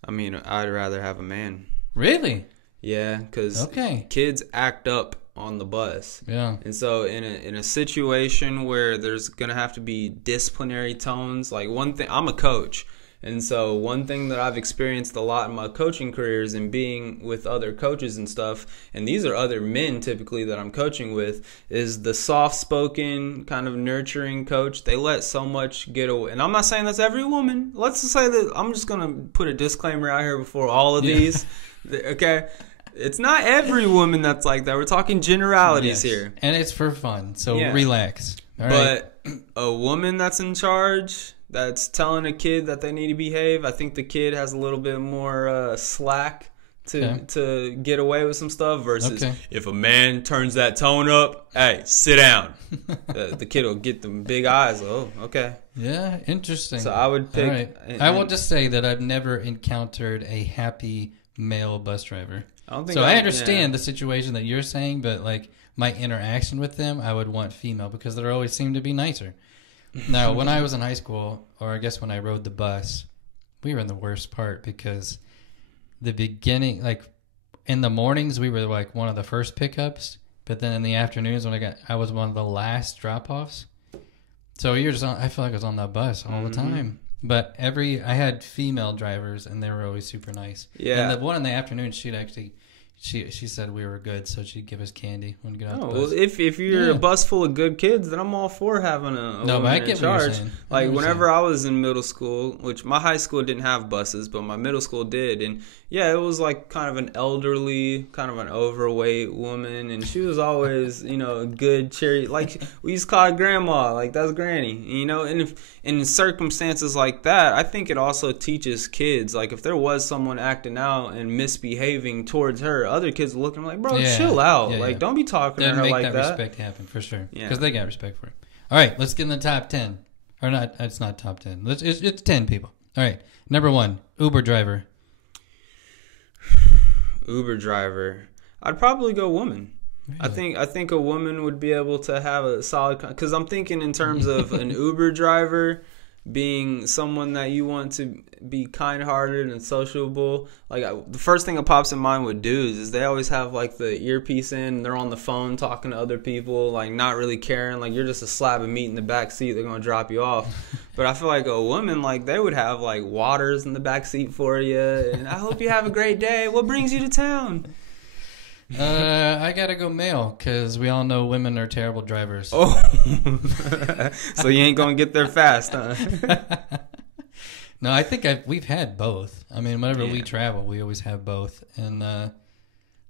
I mean, I'd rather have a man. Really? Yeah, because kids act up on the bus. Yeah. And so in a situation where there's going to have to be disciplinary tones, like one thing, I'm a coach. And so one thing that I've experienced a lot in my coaching career is in being with other coaches and stuff, and these are other men typically that I'm coaching with, is the soft-spoken, kind of nurturing coach. They let so much get away. And I'm not saying that's every woman. Let's just say that I'm just going to put a disclaimer out here before all of these. Okay? It's not every woman that's like that. We're talking generalities here. And it's for fun, so relax. All but a woman that's in charge, that's telling a kid that they need to behave, I think the kid has a little bit more slack to get away with some stuff versus if a man turns that tone up, hey, sit down. The kid will get them big eyes. Oh, okay. Yeah, interesting. So I would pick... Right. I will just say that I've never encountered a happy male bus driver. I understand the situation that you're saying, but like my interaction with them, I would want female because they always seem to be nicer. Now, when I was in high school, or I guess when I rode the bus, we were in the worst part because the beginning, like in the mornings, we were like one of the first pickups, but then in the afternoons I was one of the last drop-offs. So I feel like I was on that bus all the time. But I had female drivers, and they were always super nice. Yeah. And the one in the afternoon, she said we were good, so she'd give us candy when we got out Oh, the bus. well, if you're a bus full of good kids, then I'm all for having a No, but I woman get in what you're charge. saying. Like whenever I was in middle school, which my high school didn't have buses, but my middle school did, and yeah, it was like kind of an elderly, kind of an overweight woman, and she was always, you know, a good cheery. Like we used to call her grandma, like that's granny, you know. And if in circumstances like that, I think it also teaches kids, like if there was someone acting out and misbehaving towards her, other kids are looking like, bro, chill out, like don't be talking to her make like that. that. Respect happen for sure, Yeah, because they got respect for it. All right, let's get in the top 10, or not? It's not top 10. It's 10 people. All right, number 1, Uber driver. Uber driver. I'd probably go woman. Really? I think a woman would be able to have a solid, because I'm thinking in terms of an Uber driver being someone that you want to be kind-hearted and sociable. Like the first thing that pops in mind with dudes is they always have like the earpiece in, and they're on the phone talking to other people, like not really caring, like you're just a slab of meat in the back seat, they're gonna drop you off. But I feel like a woman, like they would have like waters in the back seat for you, and I hope you have a great day. What brings you to town? I gotta go male, because we all know women are terrible drivers. Oh, so you ain't gonna get there fast, huh? No, I think we've had both. I mean, whenever we travel, we always have both. And I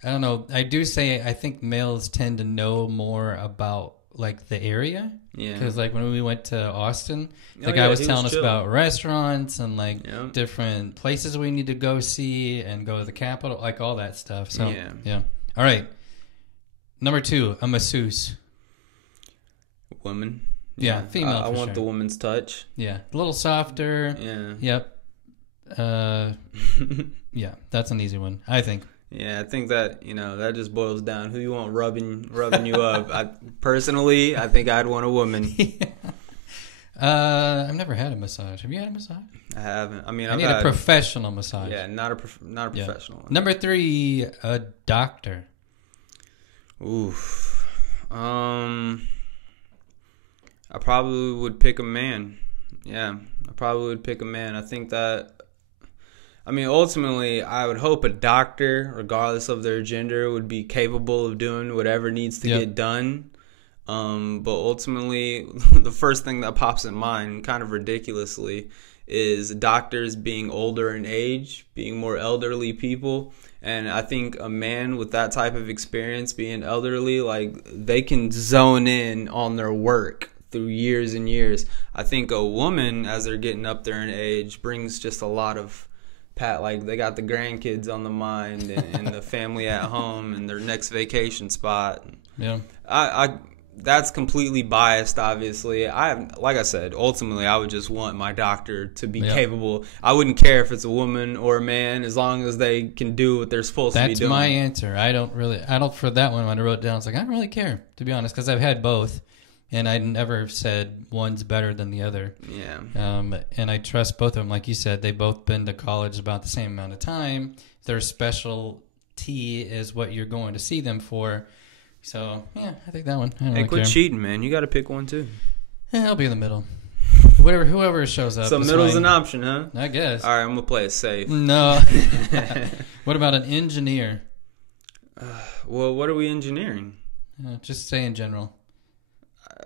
don't know. I do say I think males tend to know more about like the area. Yeah. Because like when we went to Austin, the guy was telling us about restaurants and like different places we need to go see and go to the Capitol, like all that stuff. So yeah. All right. Number 2, a masseuse. Woman. Yeah, female. I want the woman's touch. Yeah, a little softer. Yeah. Yep. Yeah, that's an easy one, I think. Yeah, I think that, you know, that just boils down who you want rubbing you up. I think I'd want a woman. I've never had a massage. Have you had a massage? I haven't. I mean, I need a professional massage. Yeah, not a professional one. Number 3, a doctor. Oof. I probably would pick a man. Yeah, I probably would pick a man. I think that, I mean, ultimately, I would hope a doctor, regardless of their gender, would be capable of doing whatever needs to get done. But ultimately, the first thing that pops in mind, kind of ridiculously, is doctors being older in age, being more elderly people. And I think a man with that type of experience, being elderly, like they can zone in on their work through years and years. I think a woman, as they're getting up there in age, brings just a lot of like they got the grandkids on the mind and the family at home and their next vacation spot. Yeah. I that's completely biased, obviously. Like I said, ultimately I would just want my doctor to be capable. I wouldn't care if it's a woman or a man, as long as they can do what they're supposed to be doing. That's my answer. I don't for that one, when I wrote it down, it's like, I don't really care, to be honest, because I've had both. And I never said one's better than the other. Yeah. And I trust both of them. Like you said, they've both been to college about the same amount of time. Their specialty is what you're going to see them for. So, yeah, I think that one. Hey, quit cheating, man. You got to pick one, too. Yeah, I'll be in the middle. Whoever shows up. So middle's an option, huh? I guess. All right, I'm going to play it safe. No. What about an engineer? Well, what are we engineering? Just say in general.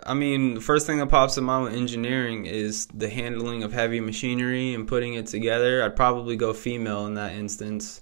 I mean, the first thing that pops in mind with engineering is the handling of heavy machinery and putting it together. I'd probably go female in that instance.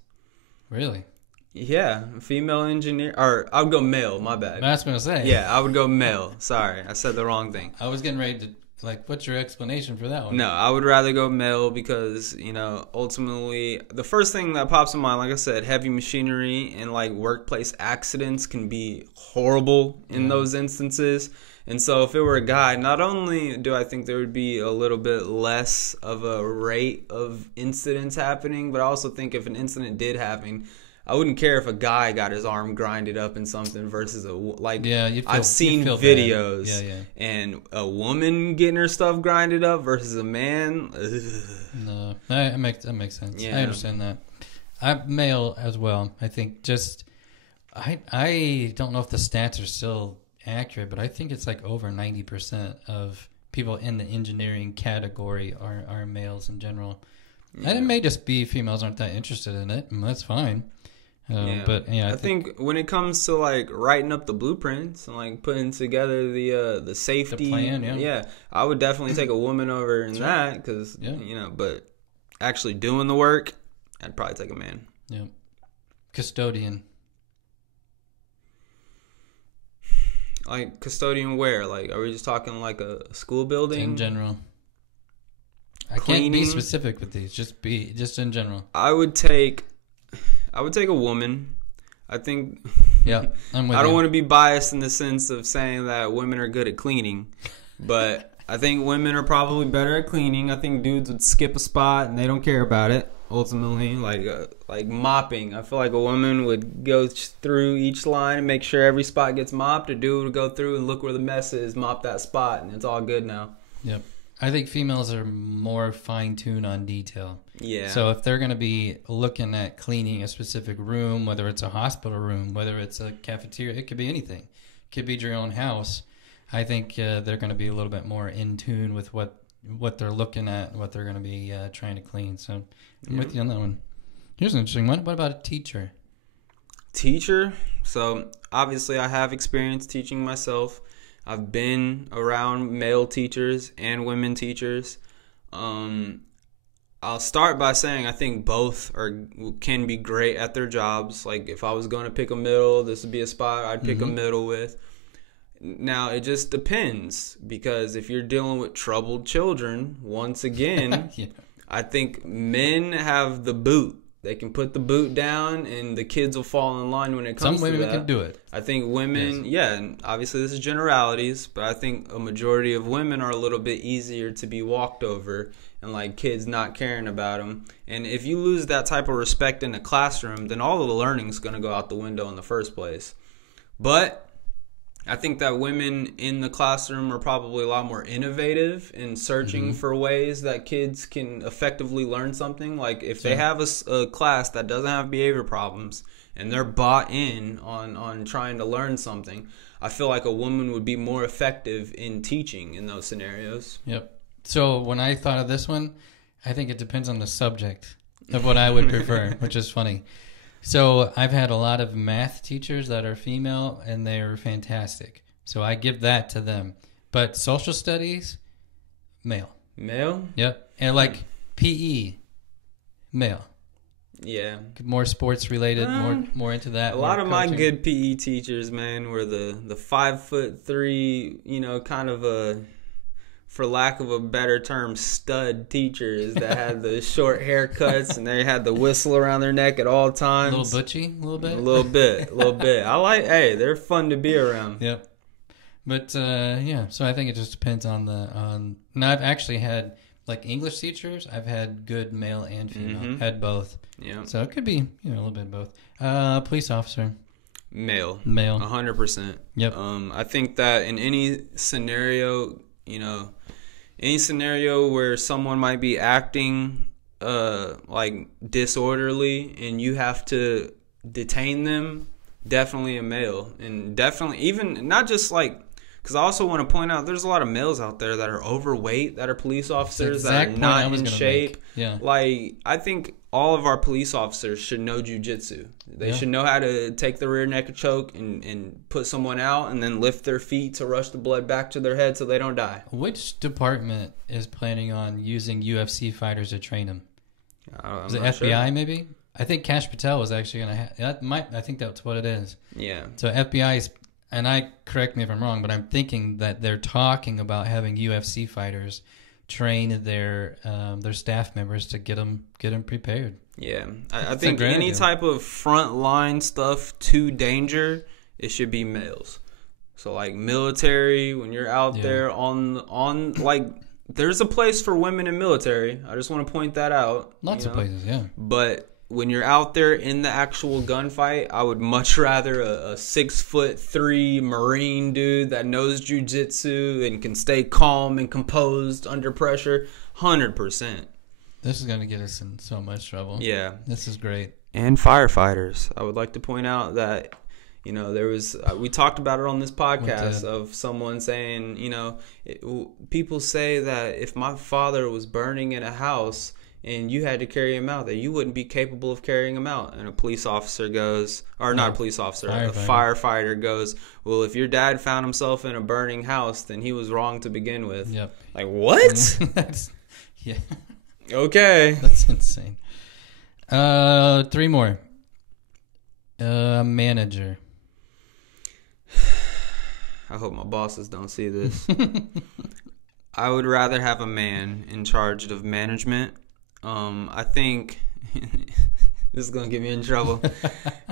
Really? Yeah, female engineer. Or I would go male, my bad. That's what I was going to say. Yeah, I would go male. Sorry, I said the wrong thing. I was getting ready to, like, what's your explanation for that one? No, I would rather go male because, you know, ultimately, the first thing that pops in mind, like I said, heavy machinery and, like, workplace accidents can be horrible in those instances. And so if it were a guy, not only do I think there would be a little bit less of a rate of incidents happening, but I also think if an incident did happen, I wouldn't care if a guy got his arm grinded up in something versus I've seen videos and a woman getting her stuff grinded up versus a man. No, that makes sense. Yeah. I understand that. I'm male as well. I think I don't know if the stats are still accurate, but I think it's like over 90% of people in the engineering category are males in general. Yeah. And it may just be females aren't that interested in it, and that's fine. But yeah, I think when it comes to like writing up the blueprints and like putting together the safety, the plan, I would definitely take a woman over in that because but actually doing the work, I'd probably take a man. Yeah, custodian. Like custodian where? Like, are we just talking like a school building? In general. Cleaning? I can't be specific with these. Just in general. I would take a woman. I think. Yeah, I'm with you. I don't want to be biased in the sense of saying that women are good at cleaning, but I think women are probably better at cleaning. I think dudes would skip a spot and they don't care about it. Ultimately, like mopping, I feel like a woman would go through each line and make sure every spot gets mopped. A dude would go through and look where the mess is, mop that spot, and it's all good now. Yep. I think females are more fine-tuned on detail. Yeah. So if they're going to be looking at cleaning a specific room, whether it's a hospital room, whether it's a cafeteria, it could be anything. It could be your own house. I think they're going to be a little bit more in tune with what they're looking at, what they're going to be trying to clean. So I'm with you on that one. Here's an interesting one. What about a teacher? Teacher? So obviously I have experience teaching myself. I've been around male teachers and women teachers. I'll start by saying I think both can be great at their jobs. Like if I was going to pick a middle, this would be a spot I'd pick a middle with. Now, it just depends, because if you're dealing with troubled children, once again, I think men have the boot. They can put the boot down and the kids will fall in line when it comes to that. Some women can do it. I think women, and obviously this is generalities, but I think a majority of women are a little bit easier to be walked over and like kids not caring about them. And if you lose that type of respect in the classroom, then all of the learning is going to go out the window in the first place. But I think that women in the classroom are probably a lot more innovative in searching for ways that kids can effectively learn something. Like if they have a class that doesn't have behavior problems and they're bought in on trying to learn something, I feel like a woman would be more effective in teaching in those scenarios. Yep. So when I thought of this one, I think it depends on the subject of what I would prefer, which is funny. So I've had a lot of math teachers that are female, and they are fantastic. So I give that to them. But social studies, male. Male? Yep. And like PE, male. Yeah. More sports related, more into that. A lot of coaching. my good PE teachers, man, were the 5'3", kind of a, for lack of a better term, stud teachers that had the short haircuts and they had the whistle around their neck at all times. A little butchy, a little bit? A little bit. They're fun to be around. Yep. But, so I think it just depends on now I've actually had, like English teachers, I've had good male and female, had both. Yeah. So it could be, a little bit of both. Police officer. Male. 100%. Yep. I think that in any scenario, any scenario where someone might be acting like disorderly and you have to detain them, definitely a male. And definitely, even not just like, because I also want to point out there's a lot of males out there that are overweight, that are police officers, that are not in shape. Yeah. Like, I think all of our police officers should know jiu-jitsu. They should know how to take the rear neck choke and put someone out and then lift their feet to rush the blood back to their head so they don't die. Which department is planning on using UFC fighters to train them? Is it FBI sure. Maybe? I think Kash Patel was actually going to I think that's what it is. Yeah. So FBI is, and correct me if I'm wrong, but I'm thinking that they're talking about having UFC fighters train their staff members to get them prepared. Yeah, I think any type of frontline stuff to danger, it should be males. So like military, when you're out there on like, there's a place for women in military. I just want to point that out. Lots of places, yeah. But when you're out there in the actual gunfight, I would much rather a 6'3" Marine dude that knows jiu-jitsu and can stay calm and composed under pressure. 100%. This is going to get us in so much trouble. Yeah. This is great. And firefighters. I would like to point out that, there was, we talked about it on this podcast of someone saying, people say that if my father was burning in a house and you had to carry him out, that you wouldn't be capable of carrying him out. And a police officer goes, or not a police officer, a firefighter goes, well, if your dad found himself in a burning house, then he was wrong to begin with. Yep. Like, what? Yeah. Okay. That's insane. 3 more. Manager. I hope my bosses don't see this. I would rather have a man in charge of management. I think this is going to get me in trouble.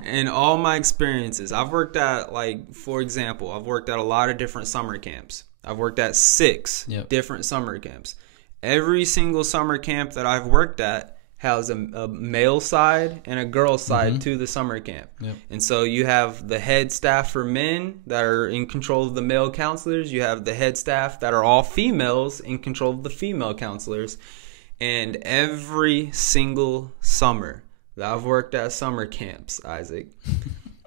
In all my experiences, I've worked at, like, for example, I've worked at a lot of different summer camps. I've worked at 6 different summer camps. Every single summer camp that I've worked at has a male side and a girl side to the summer camp. Yep. And so you have the head staff for men that are in control of the male counselors. You have the head staff that are all females in control of the female counselors. And every single summer that I've worked at summer camps, Isaac,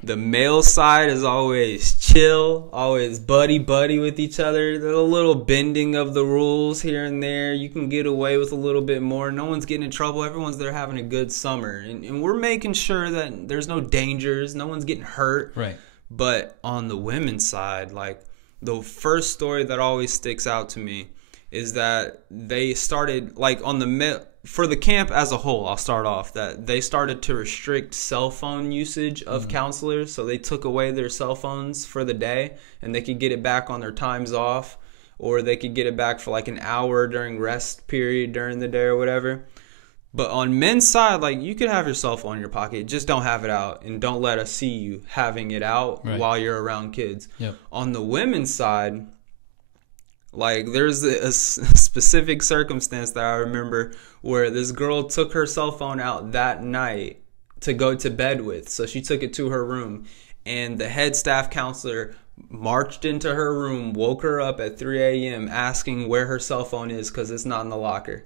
the male side is always chill, always buddy-buddy with each other. There's a little bending of the rules here and there. You can get away with a little bit more. No one's getting in trouble. Everyone's there having a good summer. And we're making sure that there's no dangers. No one's getting hurt. Right. But on the women's side, like, the first story that always sticks out to me is that they started, like, on the for the camp as a whole, I'll start off, that they started to restrict cell phone usage of counselors. So they took away their cell phones for the day, and they could get it back on their times off, or they could get it back for like an hour during rest period during the day or whatever. But on men's side, like, you could have your cell phone in your pocket, just don't have it out, and don't let us see you having it out while you're around kids. Yep. On the women's side, like, there's a specific circumstance that I remember where this girl took her cell phone out that night to go to bed with. So she took it to her room, and the head staff counselor marched into her room, woke her up at 3 a.m. asking where her cell phone is because it's not in the locker.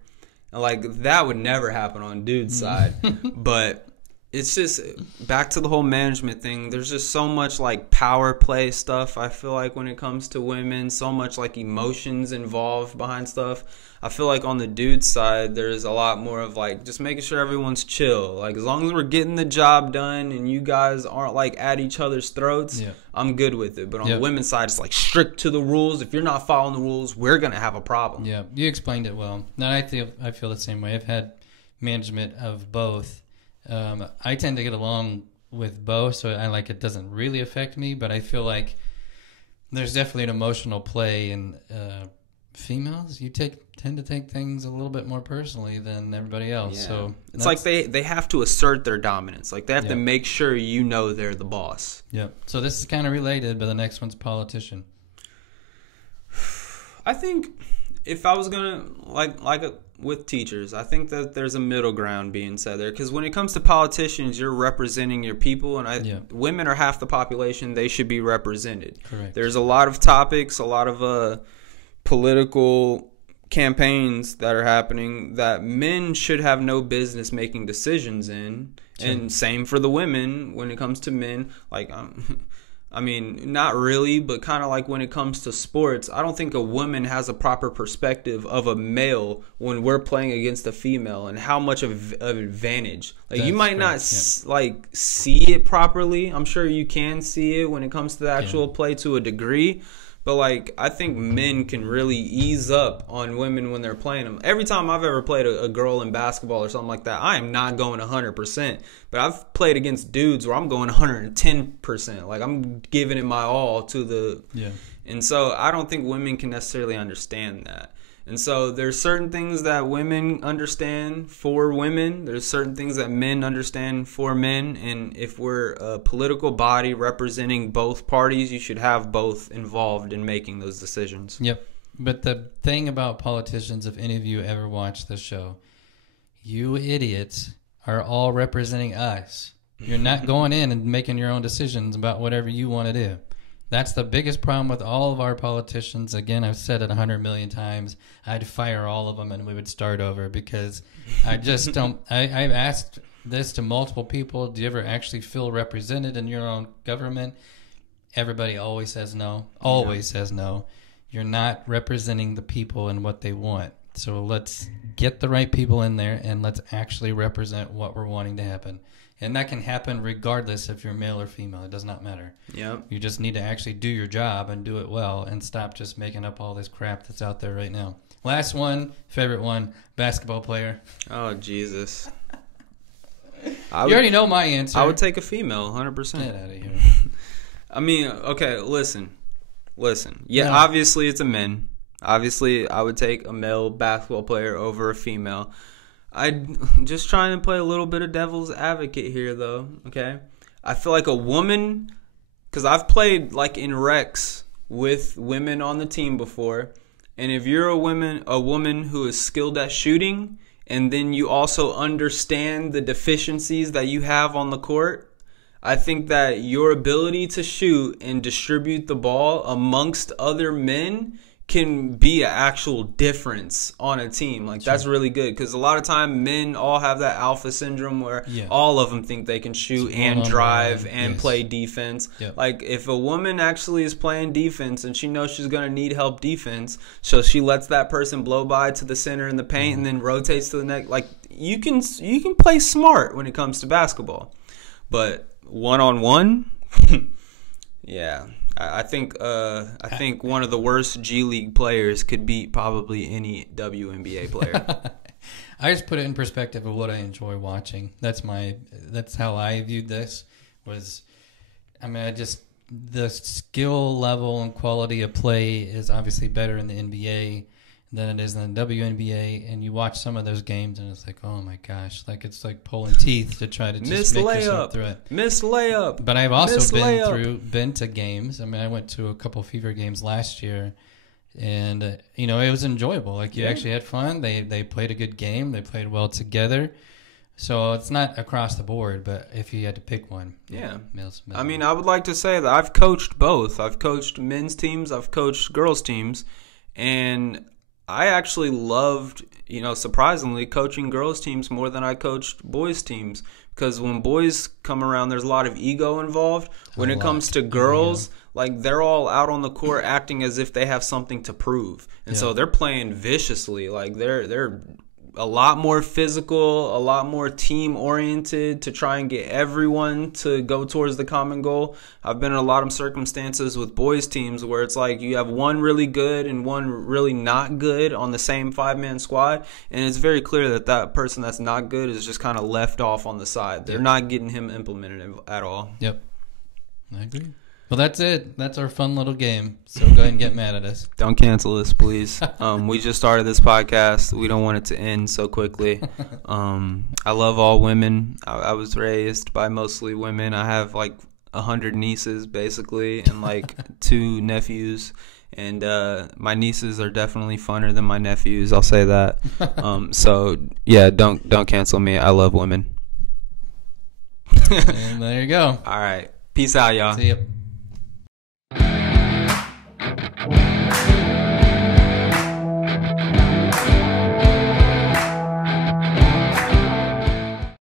And, like, that would never happen on dude's side. But it's just back to the whole management thing. There's just so much, like, power play stuff, I feel like, when it comes to women. So much, like, emotions involved behind stuff. I feel like on the dude's side, there's a lot more of, like, just making sure everyone's chill. Like, as long as we're getting the job done and you guys aren't, like, at each other's throats, I'm good with it. But on the women's side, it's, like, strict to the rules. If you're not following the rules, we're going to have a problem. Yeah, you explained it well. Now, I feel the same way. I've had management of both. I tend to get along with both, so it doesn't really affect me, but I feel like there's definitely an emotional play in females. You tend to take things a little bit more personally than everybody else. Yeah. So it's like they have to assert their dominance. Like, they have to make sure you know they're the boss. Yep. So this is kind of related, but the next one's politician. I think if I was gonna with teachers, I think that there's a middle ground being said there, because when it comes to politicians, you're representing your people, and women are half the population. They should be represented. Correct. There's a lot of topics, a lot of political campaigns that are happening that men should have no business making decisions in. Sure. And same for the women when it comes to men. Like, I mean, not really, but kind of like when it comes to sports, I don't think a woman has a proper perspective of a male when we're playing against a female, and how much of an advantage. Like, you might not see it properly. I'm sure you can see it when it comes to the actual play to a degree. But, like, I think men can really ease up on women when they're playing them. Every time I've ever played a girl in basketball or something like that, I am not going 100%. But I've played against dudes where I'm going 110%. Like, I'm giving it my all to the... Yeah. And so I don't think women can necessarily understand that. And so there's certain things that women understand for women. There's certain things that men understand for men. And if we're a political body representing both parties, you should have both involved in making those decisions. Yep. But the thing about politicians, if any of you ever watch the show, you idiots are all representing us. You're not going in and making your own decisions about whatever you want to do. That's the biggest problem with all of our politicians. Again, I've said it 100 million times. I'd fire all of them and we would start over, because I just don't... I've asked this to multiple people. Do you ever actually feel represented in your own government? Everybody always says no. Always says no. You're not representing the people and what they want. So let's get the right people in there, and let's actually represent what we're wanting to happen. And that can happen regardless if you're male or female. It does not matter. Yep. You just need to actually do your job and do it well, and stop just making up all this crap that's out there right now. Last one, favorite one, basketball player. Oh, Jesus. You already know my answer. I would take a female, 100%. Get out of here. I mean, okay, listen. Yeah, obviously it's a men. Obviously, I would take a male basketball player over a female. I'm just trying to play a little bit of devil's advocate here, though, okay? I feel like a woman, because I've played, like, in recs with women on the team before, and if you're a woman who is skilled at shooting, and then you also understand the deficiencies that you have on the court, I think that your ability to shoot and distribute the ball amongst other men can be an actual difference on a team. Like, that's really good, because a lot of time men all have that alpha syndrome where all of them think they can shoot and drive and play defense. Like, if a woman actually is playing defense and she knows she's going to need help defense, so she lets that person blow by to the center in the paint and then rotates to the next. Like, you can play smart when it comes to basketball, but one-on-one, yeah. I think one of the worst G League players could beat probably any WNBA player. I just put it in perspective of what I enjoy watching. That's how I viewed this. The skill level and quality of play is obviously better in the NBA than it is in the WNBA, and you watch some of those games and it's like, oh my gosh, like it's like pulling teeth to try to just make yourself through it. Missed layup. But I've also been to games. I mean, I went to a couple Fever games last year, and it was enjoyable. Like, you actually had fun. They played a good game. They played well together. So it's not across the board, but if you had to pick one, males. I mean, I would like to say that I've coached both. I've coached men's teams. I've coached girls' teams, and I actually loved, surprisingly, coaching girls' teams more than I coached boys' teams. Because when boys come around, there's a lot of ego involved. When it comes to girls, like, they're all out on the court acting as if they have something to prove. And so they're playing viciously. Like, they're a lot more physical, a lot more team-oriented to try and get everyone to go towards the common goal. I've been in a lot of circumstances with boys' teams where it's like you have one really good and one really not good on the same five-man squad, and it's very clear that person that's not good is just kind of left off on the side. They're not getting him implemented at all. Yep. I agree. Well, that's it. That's our fun little game. So go ahead and get mad at us. Don't cancel us, please. We just started this podcast. We don't want it to end so quickly. I love all women. I was raised by mostly women. I have like 100 nieces, basically, and like 2 nephews. And my nieces are definitely funner than my nephews. I'll say that. So yeah, don't cancel me. I love women. And there you go. All right. Peace out, y'all. See ya.